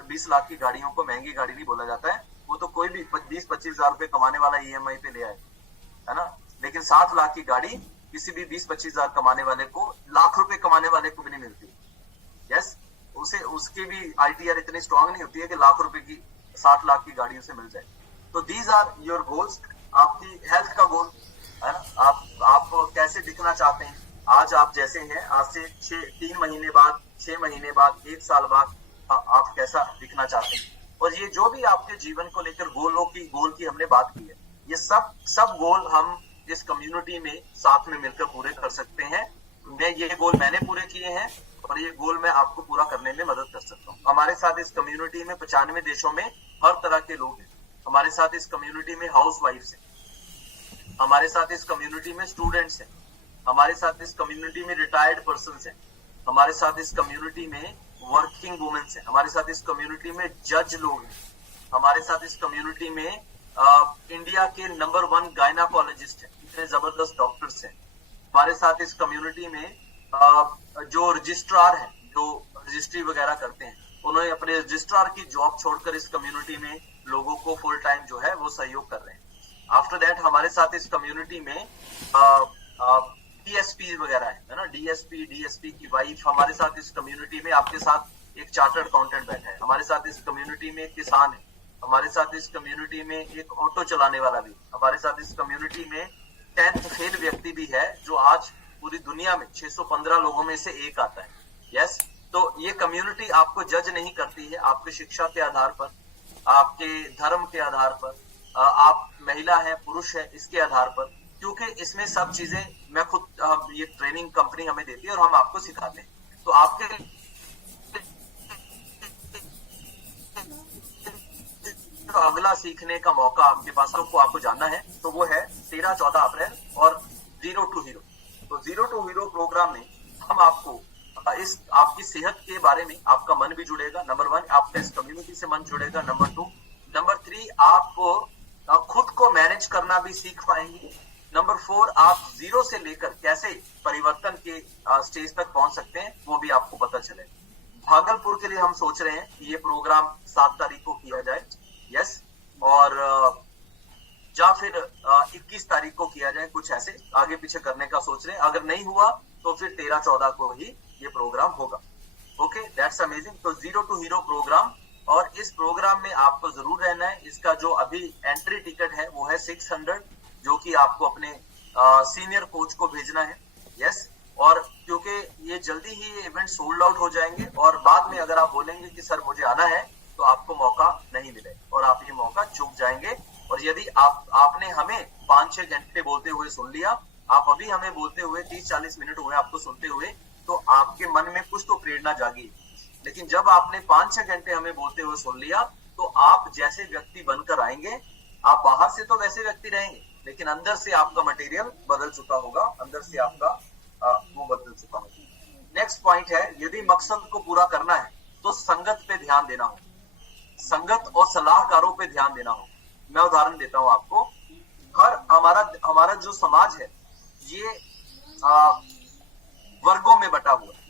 20 लाख की गाड़ियों को महंगी गाड़ी नहीं बोला जाता है। वो तो कोई भी 20-25 हजार रुपए कमाने वाला EMI पे ले आए, है ना। लेकिन 60 लाख की गाड़ी किसी भी 20-25 हजार कमाने वाले को, लाख रुपए कमाने वाले को भी नहीं मिलती। यस, उसकी भी ITR इतनी स्ट्रांग नहीं होती है कि लाख रुपए की 60 लाख की गाड़ी उसे मिल जाए। तो दीज आर योर गोल्स। आपकी हेल्थ का गोल है ना, आप कैसे दिखना चाहते हैं। आज आप जैसे हैं, आज से 3 महीने बाद, 6 महीने बाद, 1 साल बाद आप कैसा दिखना चाहते हैं। और ये जो भी आपके जीवन को लेकर गोल की हमने बात की है, ये सब गोल हम इस कम्युनिटी में साथ में मिलकर पूरे कर सकते हैं। ये गोल मैंने पूरे किए हैं, और ये गोल मैं आपको पूरा करने में मदद कर सकता हूँ। हमारे साथ इस कम्युनिटी में 95 देशों में हर तरह के लोग हैं। हमारे साथ इस कम्युनिटी में हाउस वाइफ्स हैं, हमारे साथ इस कम्युनिटी में स्टूडेंट्स हैं, हमारे साथ इस कम्युनिटी में रिटायर्ड पर्सन्स हैं, हमारे साथ इस कम्युनिटी में वर्किंग वुमेन्स हैं, हमारे साथ इस कम्युनिटी में जज लोग हैं, हमारे साथ इस कम्युनिटी में इंडिया के नंबर 1 गायनाकोलॉजिस्ट हैं, इतने जबरदस्त डॉक्टर्स हैं। हमारे साथ इस कम्युनिटी में जो रजिस्ट्रार हैं, जो रजिस्ट्री वगैरह करते हैं, उन्होंने अपने रजिस्ट्रार की जॉब छोड़कर इस कम्युनिटी में लोगों को फुल टाइम जो है वो सहयोग कर रहे हैं। आफ्टर दैट हमारे साथ इस कम्युनिटी में DSP वगैरह है ना, DSP की वाइफ। हमारे साथ इस कम्युनिटी में आपके साथ एक चार्टर्ड अकाउंटेंट बैठा है। हमारे साथ इस कम्युनिटी में एक किसान है। हमारे साथ इस कम्युनिटी में एक ऑटो चलाने वाला भी। हमारे साथ इस कम्युनिटी में 10th फेल व्यक्ति भी है, जो आज पूरी दुनिया में 615 लोगों में से एक आता है। यस, तो ये कम्युनिटी आपको जज नहीं करती है आपके शिक्षा के आधार पर, आपके धर्म के आधार पर, आप महिला है पुरुष है इसके आधार पर, क्योंकि इसमें सब चीजें मैं खुद, ये ट्रेनिंग कंपनी हमें देती है और हम आपको सिखाते हैं। तो आपके तो अगला सीखने का मौका आपके पास आपको जानना है, तो वो है 13-14 अप्रैल और 0 to Hero। तो 0 to Hero प्रोग्राम में हम आपको इस आपकी सेहत के बारे में, आपका मन भी जुड़ेगा, नंबर 1, आपका इस कम्युनिटी से मन जुड़ेगा, नंबर 2, नंबर 3 आप खुद को मैनेज करना भी सीख पाएंगे, नंबर 4 आप 0 से लेकर कैसे परिवर्तन के स्टेज तक पहुंच सकते हैं वो भी आपको पता चलेगा। भागलपुर के लिए हम सोच रहे हैं कि ये प्रोग्राम 7 तारीख को किया जाए, यस, और या फिर 21 तारीख को किया जाए, कुछ ऐसे आगे पीछे करने का सोच रहे हैं। अगर नहीं हुआ तो फिर 13-14 को ही ये प्रोग्राम होगा। Okay, that's amazing. तो जीरो टू हीरो प्रोग्राम, और इस प्रोग्राम में आपको जरूर रहना है। इसका जो अभी एंट्री टिकट है वो है 600, जो कि आपको अपने सीनियर कोच को भेजना है। यस, और क्योंकि ये जल्दी ही ये इवेंट सोल्ड आउट हो जाएंगे, और बाद में अगर आप बोलेंगे कि सर मुझे आना है, तो आपको मौका नहीं मिलेगा और आप ये मौका चूक जाएंगे। और यदि आपने हमें 5-6 घंटे बोलते हुए सुन लिया, आप अभी हमें बोलते हुए 30-40 मिनट हुए आपको सुनते हुए, तो आपके मन में कुछ तो प्रेरणा जागी। लेकिन जब आपने 5-6 घंटे हमें बोलते हुए सुन लिया, तो आप जैसे व्यक्ति बनकर आएंगे। आप बाहर से तो वैसे व्यक्ति रहेंगे, लेकिन अंदर से आपका मटेरियल बदल चुका होगा, अंदर से आपका वो बदल चुका होगा। नेक्स्ट पॉइंट है, यदि मकसद को पूरा करना है तो संगत पे ध्यान देना हो, संगत और सलाहकारों पे ध्यान देना हो। मैं उदाहरण देता हूं आपको। हमारा जो समाज है ये वर्गों में बटा हुआ है।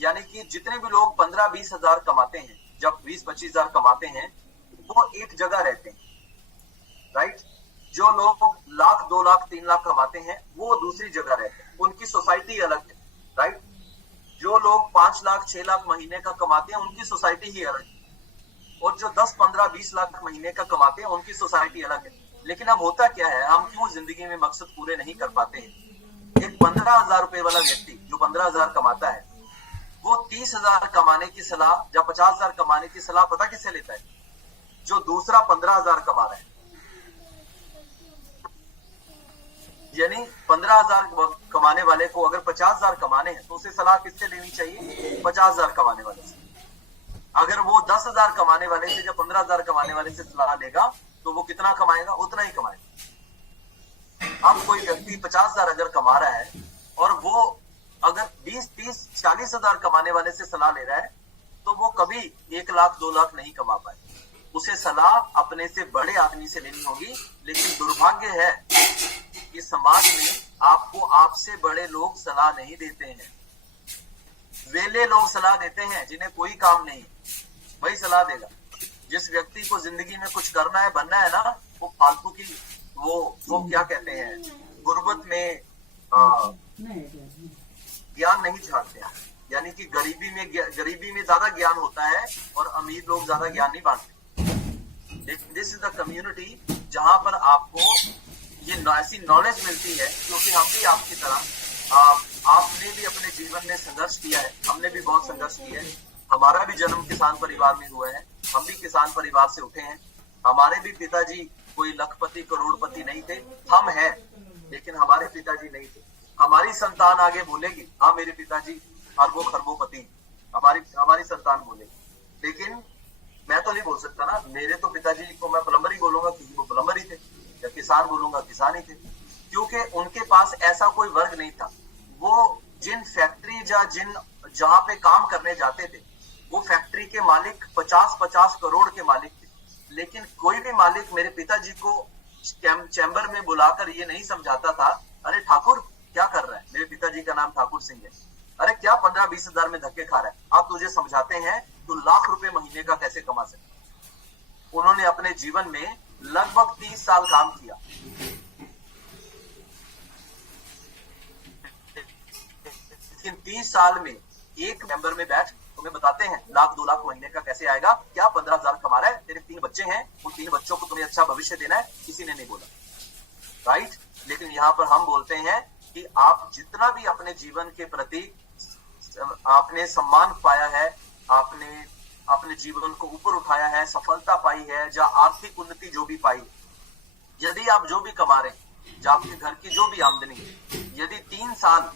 यानी कि जितने भी लोग 15-20 हजार कमाते हैं, जब 20-25 हजार कमाते हैं, वो एक जगह रहते हैं, राइट। जो लोग 1,00,000, 2,00,000, 3,00,000 कमाते हैं, वो दूसरी जगह रहते हैं, उनकी सोसाइटी अलग है, राइट। जो लोग 5,00,000, 6,00,000 महीने का कमाते हैं, उनकी सोसाइटी ही अलग है। और जो 10, 15, 20 लाख महीने का कमाते हैं, उनकी सोसाइटी अलग है। लेकिन अब होता क्या है, हम क्यों जिंदगी में मकसद पूरे नहीं कर पाते हैं। एक 15,000 रुपए वाला व्यक्ति जो 15,000 कमाता है, वो 30,000 कमाने की सलाह या 50,000 कमाने की सलाह पता किससे लेता है? जो दूसरा 15,000 कमा रहा है। यानी 15,000 कमाने वाले को अगर 50,000 कमाने हैं, तो उसे सलाह किससे लेनी चाहिए? 50,000 कमाने वाले से। अगर वो 10,000 कमाने वाले से जब 15,000 कमाने वाले से सलाह लेगा, तो वो कितना कमाएगा? उतना ही कमाएगा। अब कोई व्यक्ति 50,000 अगर कमा रहा है, और वो अगर 20, 30, 40,000 कमाने वाले से सलाह ले रहा है, तो वो कभी 1,00,000, 2,00,000 नहीं कमा पाए। उसे सलाह अपने से बड़े आदमी से लेनी होगी। लेकिन दुर्भाग्य है कि समाज में आपको आपसे बड़े लोग सलाह नहीं देते हैं। वेले लोग सलाह देते हैं, जिन्हें कोई काम नहीं, वही सलाह देगा। जिस व्यक्ति को जिंदगी में कुछ करना है, बनना है ना, वो फालतू की वो क्या कहते हैं, गुर्बत में ज्ञान नहीं झाड़ते हैं। यानी कि गरीबी में ज्यादा ज्ञान होता है, और अमीर लोग ज्यादा ज्ञान नहीं बांटते। दिस इज द कम्युनिटी जहां पर आपको ये ऐसी नॉलेज मिलती है, क्योंकि हम भी आपकी तरह, आपने भी अपने जीवन में संघर्ष किया है, हमने भी बहुत संघर्ष किया है। हमारा भी जन्म किसान परिवार में हुआ है, हम भी किसान परिवार से उठे हैं। हमारे भी पिताजी कोई लखपति करोड़पति नहीं थे, हम हैं, लेकिन हमारे पिताजी नहीं थे। हमारी संतान आगे बोलेगी, हाँ मेरे पिताजी अरबों खरबोपति, हमारी संतान बोलेगी। लेकिन मैं तो नहीं बोल सकता ना, मेरे तो पिताजी को मैं प्लम्बर ही बोलूंगा क्योंकि वो प्लम्बर ही थे, या किसान बोलूंगा किसान ही थे, क्योंकि उनके पास ऐसा कोई वर्ग नहीं था। वो जिन फैक्ट्री या जहां पे काम करने जाते थे, वो फैक्ट्री के मालिक 50-50 करोड़ के मालिक थे। लेकिन कोई भी मालिक मेरे पिताजी को चैम्बर में बुलाकर ये नहीं समझाता था, अरे ठाकुर क्या कर रहा है, मेरे पिताजी का नाम ठाकुर सिंह है, अरे क्या 15-20 हजार में धक्के खा रहा है, आप तुझे समझाते हैं तो लाख रुपए महीने का कैसे कमा सकते। उन्होंने अपने जीवन में लगभग 30 साल काम किया। लेकिन 30 साल में एक मेंबर में बैठ तुम्हें बताते हैं 1,00,000-2,00,000 महीने का कैसे आएगा, क्या 15,000 कमा रहा है, तेरे 3 बच्चे हैं, उन 3 बच्चों को तुम्हें अच्छा भविष्य देना है, किसी ने नहीं बोला, राइट। लेकिन यहाँ पर हम बोलते हैं कि आप जितना भी अपने जीवन के प्रति आपने सम्मान पाया है, आपने अपने जीवन को ऊपर उठाया है, सफलता पाई है, या आर्थिक उन्नति जो भी पाई, यदि आप जो भी कमा रहे हैं, या आपके घर की जो भी आमदनी है, यदि 3 साल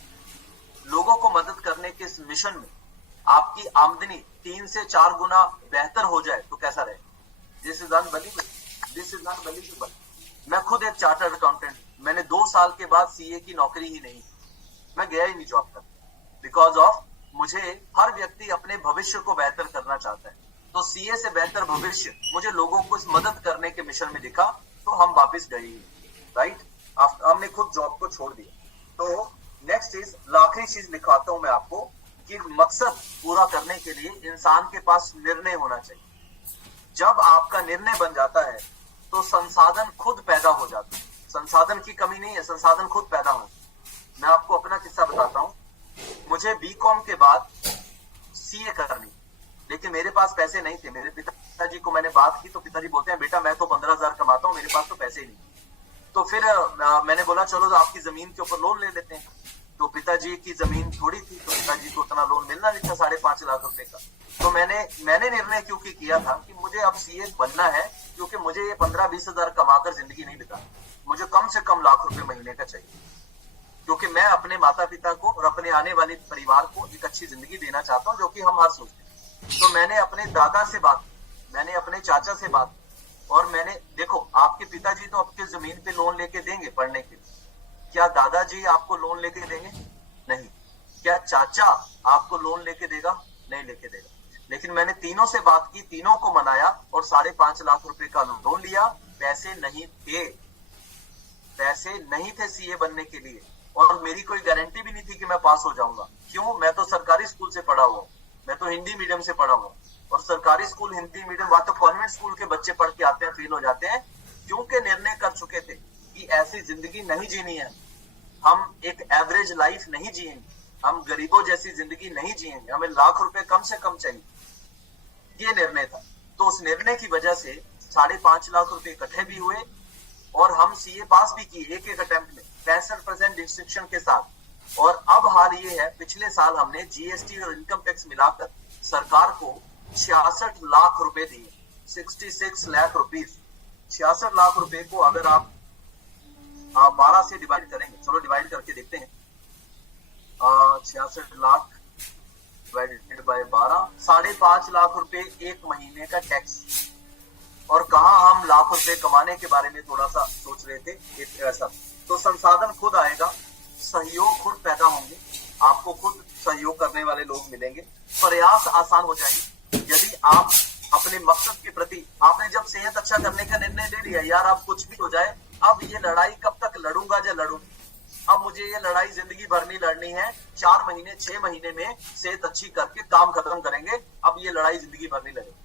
लोगों को मदद करने के इस मिशन में आपकी आमदनी 3 से 4 गुना बेहतर हो जाए, तो कैसा रहे? This is unbelievable. मैं खुद एक चार्टर्ड अकाउंटेंट, मैंने 2 साल के बाद सीए की नौकरी ही नहीं, मैं गया ही नहीं जॉब कर, बिकॉज ऑफ मुझे हर व्यक्ति अपने भविष्य को बेहतर करना चाहता है। तो सीए से बेहतर भविष्य मुझे लोगों को इस मदद करने के मिशन में दिखा, तो हम वापस गए, राइट। हमने खुद जॉब को छोड़ दिया। तो नेक्स्ट चीज, आखिरी चीज लिखवाता हूं मैं आपको, कि मकसद पूरा करने के लिए इंसान के पास निर्णय होना चाहिए। जब आपका निर्णय बन जाता है, तो संसाधन खुद पैदा हो जाता है। संसाधन की कमी नहीं है, संसाधन खुद पैदा हो। मैं आपको अपना किस्सा बताता हूं। मुझे बीकॉम के बाद सीए करनी, लेकिन मेरे पास पैसे नहीं थे। मेरे पिताजी को मैंने बात की तो पिताजी बोलते हैं बेटा मैं तो 15,000 कमाता हूँ, मेरे पास तो पैसे ही नहीं। तो फिर मैंने बोला चलो तो आपकी जमीन के ऊपर लोन ले लेते हैं। तो पिताजी की जमीन थोड़ी थी तो पिताजी को उतना लोन मिलना नहीं था 5.5 लाख रुपए का। तो मैंने निर्णय क्योंकि किया था कि मुझे अब सीए बनना है, क्योंकि मुझे ये 15-20 हजार कमाकर जिंदगी नहीं बिता, मुझे कम से कम लाख रुपए महीने का चाहिए, क्योंकि मैं अपने माता पिता को और अपने आने वाले परिवार को एक अच्छी जिंदगी देना चाहता हूँ, जो कि हम हर सोचते हैं। तो मैंने अपने दादा से बात, मैंने अपने चाचा से बात, और मैंने देखो आपके पिताजी तो आपके जमीन पे लोन लेके देंगे पढ़ने के लिए, क्या दादाजी आपको लोन लेके देंगे? नहीं। क्या चाचा आपको लोन लेके देगा? नहीं लेके देगा। लेकिन मैंने तीनों से बात की, तीनों को मनाया और 5.5 लाख रुपए का लोन लिया। पैसे नहीं थे सीए बनने के लिए, और मेरी कोई गारंटी भी नहीं थी कि मैं पास हो जाऊंगा। क्यों? मैं तो सरकारी स्कूल से पढ़ा हुआ, मैं तो हिंदी मीडियम से पढ़ा हुआ, और सरकारी स्कूल हिंदी मीडियम वहां तो कॉन्वेंट स्कूल के बच्चे पढ़ के आते हैं, फेल हो जाते हैं, क्योंकि निर्णय कर चुके थे कि ऐसी जिंदगी नहीं जीनी है, हम एक एवरेज लाइफ नहीं जिएंगे, हम गरीबों जैसी जिंदगी नहीं जिएंगे, हमें लाख रुपए कम से कम चाहिए। ये निर्णय था। तो उस निर्णय की वजह से 5.5 लाख रुपए इकट्ठे भी हुए और हम सीए पास भी किए एक अटेम्प्ट में 65% डिस्टिंक्शन के साथ। और अब हाल ये है, पिछले साल हमने जीएसटी और इनकम टैक्स मिलाकर सरकार को 66 लाख रुपए दिए, 66 लाख रुपीज। 66 लाख रुपए को अगर आप 12 से डिवाइड करेंगे, चलो डिवाइड करके देखते हैं। 66 लाख डिवाइडेड बाय 12, 5.5 लाख रुपए एक महीने का टैक्स। और कहा हम लाख रुपए कमाने के बारे में थोड़ा सा सोच रहे थे ऐसा। तो संसाधन खुद आएगा, सहयोग खुद पैदा होंगे, आपको खुद सहयोग करने वाले लोग मिलेंगे, प्रयास आसान हो जाएंगे। यदि आप अपने मकसद के प्रति, आपने जब सेहत अच्छा करने का निर्णय ले लिया, यार आप कुछ भी हो जाए, अब ये लड़ाई कब तक लड़ूंगा या लड़ूंगी, अब मुझे ये लड़ाई जिंदगी भर नहीं लड़नी है, 4 महीने 6 महीने में सेहत अच्छी करके काम खत्म करेंगे, अब ये लड़ाई जिंदगी भर नहीं लड़ेगी।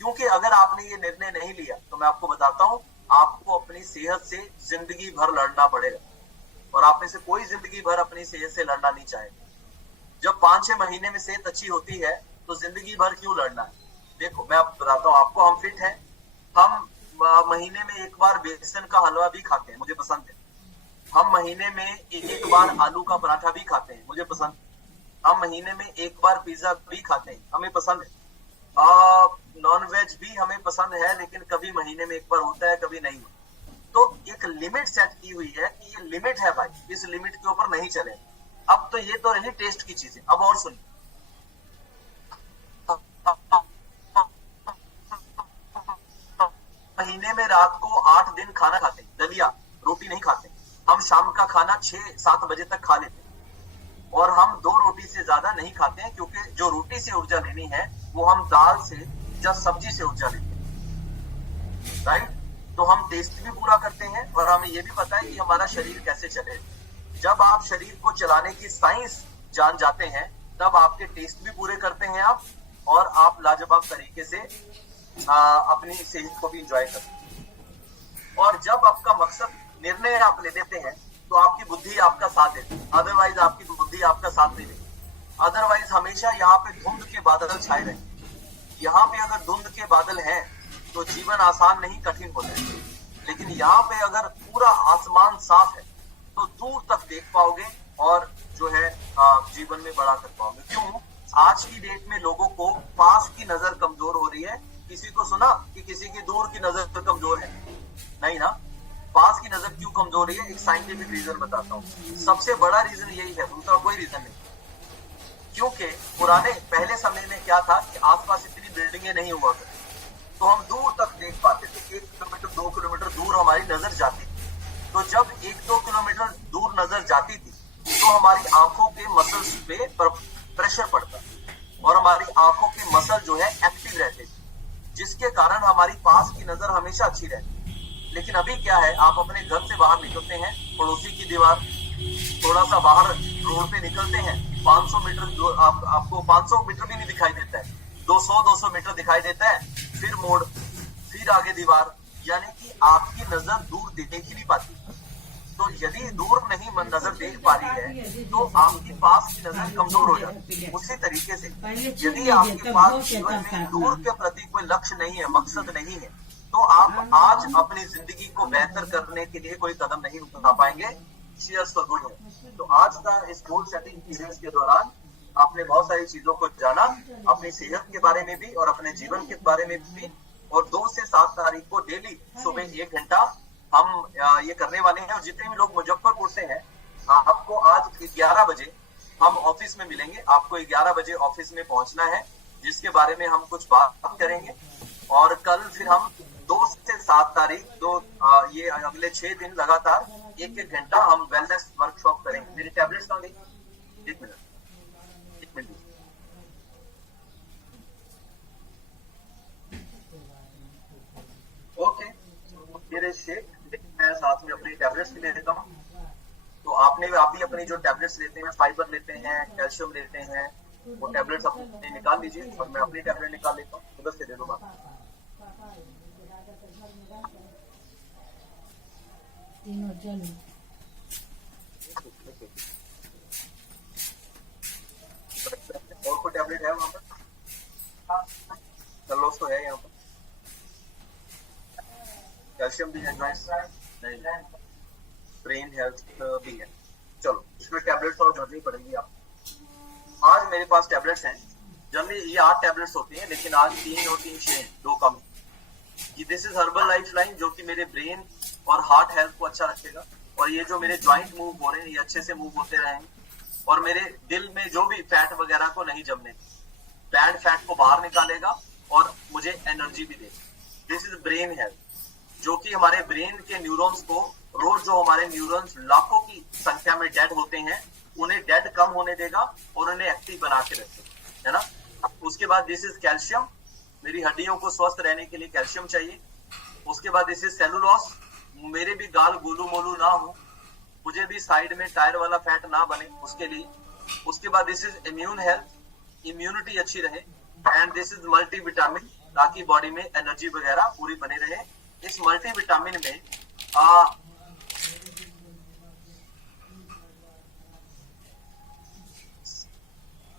क्योंकि अगर आपने ये निर्णय नहीं लिया तो मैं आपको बताता हूं, आपको अपनी सेहत से जिंदगी भर लड़ना पड़ेगा, और आप में से कोई जिंदगी भर अपनी सेहत से लड़ना नहीं चाहेगा। जब 5-6 महीने में सेहत अच्छी होती है तो जिंदगी भर क्यों लड़ना है? देखो मैं आपको बताता हूँ, आपको हम फिट हैं, हम महीने में एक बार बेसन का हलवा भी खाते हैं, मुझे पसंद है। हम महीने में एक बार आलू का पराठा भी खाते हैं, मुझे पसंद है। हम महीने में एक बार पिज्जा भी खाते हैं, हमें पसंद है। नॉन वेज भी हमें पसंद है, लेकिन कभी महीने में एक बार होता है, कभी नहीं। तो एक लिमिट सेट की हुई है कि ये लिमिट है भाई, इस लिमिट के ऊपर नहीं चले। अब तो ये तो रही टेस्ट की चीजें, अब और सुनिए। महीने में रात को 8 दिन खाना खाते हैं, दलिया रोटी नहीं खाते। हम शाम का खाना 6-7 बजे तक खा लेते हैं, और हम 2 रोटी से ज्यादा नहीं खाते हैं, क्योंकि जो रोटी से ऊर्जा लेनी है वो हम दाल से या सब्जी से ऊर्जा लेते हैं, राइट। तो हम टेस्ट भी पूरा करते हैं, और हमें ये भी पता है कि हमारा शरीर कैसे चले। जब आप शरीर को चलाने की साइंस जान जाते हैं, तब आपके टेस्ट भी पूरे करते हैं आप, और आप लाजवाब तरीके से अपनी सेहत को भी इंजॉय करते हैं। और जब आपका मकसद निर्णय आप ले लेते हैं तो आपकी बुद्धि आपका साथ देती है, अदरवाइज आपकी बुद्धि आपका साथ नहीं देती। अदरवाइज हमेशा यहाँ पे धुंध के बादल छाए रहेंगे। यहाँ पे अगर धुंध के बादल हैं तो जीवन आसान नहीं, कठिन हो जाएगा। लेकिन यहाँ पे अगर पूरा आसमान साफ है तो दूर तक देख पाओगे, और जो है जीवन में बड़ा कर पाओगे। क्यों? आज की डेट में लोगों को पास की नजर कमजोर हो रही है। किसी को सुना कि किसी की दूर की नजर कमजोर है? नहीं ना। पास की नजर क्यों कमजोर है? एक साइंटिफिक रीजन बताता हूँ। सबसे बड़ा रीजन यही है, दूसरा कोई रीजन नहीं। क्योंकि पहले समय में क्या था कि आसपास इतनी बिल्डिंगें नहीं हुआ करती, तो हम दूर तक देख पाते थे। 1 किलोमीटर 2 किलोमीटर दूर हमारी नजर जाती थी। तो जब 1-2 किलोमीटर दूर नजर जाती थी तो हमारी आंखों के मसल्स पे प्रेशर पड़ता, और हमारी आंखों के मसल जो है एक्टिव रहते थे, जिसके कारण हमारी पास की नजर हमेशा अच्छी रहती। लेकिन अभी क्या है, आप अपने घर से बाहर निकलते हैं, पड़ोसी की दीवार, थोड़ा सा बाहर रोड पे निकलते हैं, 500 मीटर आपको 500 मीटर भी नहीं दिखाई देता है, 200-200 मीटर दिखाई देता है, फिर मोड़, फिर आगे दीवार, यानी कि आपकी नजर दूर देख ही नहीं पाती। तो यदि दूर नहीं नजर देख पा रही है तो आपकी पास की नजर कमजोर हो जाती है। उसी तरीके से यदि आपके पास जीवन में दूर के प्रति कोई लक्ष्य नहीं है, मकसद नहीं है, तो आप आज अपनी जिंदगी को बेहतर करने के लिए कोई कदम नहीं उठा पाएंगे। Cheers for good health. तो आज का इस गोल सेटिंग पीरियड के दौरान आपने बहुत सारी चीजों को जाना, अपनी सेहत के बारे में भी और अपने जीवन के बारे में भी। और 2 से 7 तारीख को डेली सुबह 1 घंटा हम ये करने वाले हैं। और जितने भी लोग मुजफ्फरपुर से हैं, आपको आज 11 बजे हम ऑफिस में मिलेंगे। आपको 11 बजे ऑफिस में पहुंचना है, जिसके बारे में हम कुछ बात करेंगे। और कल फिर हम 2 से 7 तारीख ये अगले 6 दिन लगातार 1-1 घंटा हम वेलनेस वर्कशॉप करेंगे। मेरी टैबलेट्स कहाँ गई? 1 मिनट। ओके, मेरे शेक मैं साथ में अपनी टैबलेट्स भी ले लेता हूँ। तो आप भी अपनी जो टैबलेट्स लेते हैं, फाइबर लेते हैं, कैल्शियम लेते हैं, वो टैबलेट्स अपने निकाल लीजिए और मैं अपनी टैबलेट निकाल लेता हूँ। उधर से दे दूंगा। और कोई टैबलेट है वहां पर? सलोस तो है यहाँ पर। कैल्शियम भी है, नहीं, ब्रेन हेल्थ भी है। चलो, इसमें टैबलेट्स और भरनी पड़ेगी आप। आज मेरे पास टैबलेट्स हैं। जनरली ये 8 टैबलेट्स होती हैं, लेकिन आज 3 और 3 6 2 कम। This is herbal life line, जो कि मेरे ब्रेन और हार्ट हेल्थ को अच्छा रखेगा। और ये जो मेरे ज्वाइंट मूव हो रहे हैं, ये अच्छे से मूव होते रहेंगे। और मेरे दिल में जो भी फैट वगैरह को नहीं जमने, बैड फैट को बाहर निकालेगा और मुझे एनर्जी भी देगा। दिस इज ब्रेन हेल्थ, जो कि हमारे ब्रेन के न्यूरॉन्स को रोज जो हमारे न्यूरॉन्स लाखों की संख्या में डेड होते हैं, उन्हें डेड कम होने देगा और उन्हें एक्टिव बना के रखेगा, है ना। उसके बाद दिस इज कैल्शियम, मेरी हड्डियों को स्वस्थ रहने के लिए कैल्शियम चाहिए। उसके बाद दिस इज सेलुलोस, मेरे भी गाल गोलू मोलू ना हो, मुझे भी साइड में टायर वाला फैट ना बने, उसके लिए। उसके बाद this is immune health, immunity अच्छी रहे। And this is multi vitamin, ताकि बॉडी में एनर्जी वगैरह पूरी बनी रहे। इस मल्टी विटामिन में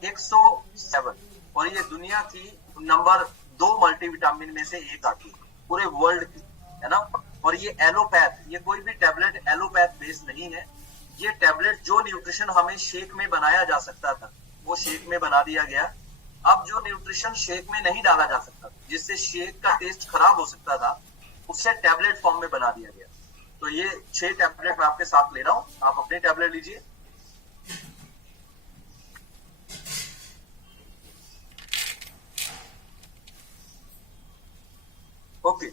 107, और ये दुनिया की नंबर 2 मल्टीविटामिन में से एक आती है पूरे वर्ल्ड की, है ना। और ये एलोपैथ, ये कोई भी टैबलेट एलोपैथ बेस्ड नहीं है। ये टैबलेट जो न्यूट्रिशन हमें शेक में बनाया जा सकता था, वो शेक में बना दिया गया। अब जो न्यूट्रिशन शेक में नहीं डाला जा सकता, जिससे शेक का टेस्ट खराब हो सकता था, उससे टैबलेट फॉर्म में बना दिया गया। तो ये 6 टैबलेट मैं आपके साथ ले रहा हूं, आप अपने टैबलेट लीजिए। Okay,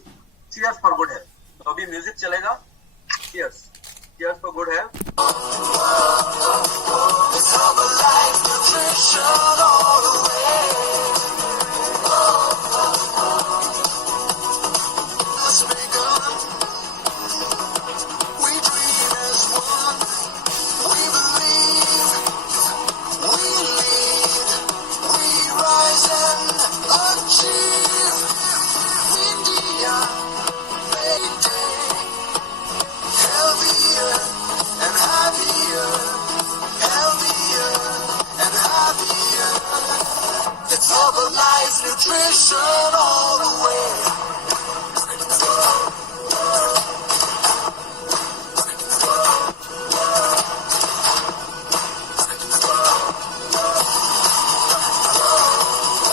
cheers for good health. तो अभी म्यूजिक चलेगा। Cheers, cheers for good health. Nutrition all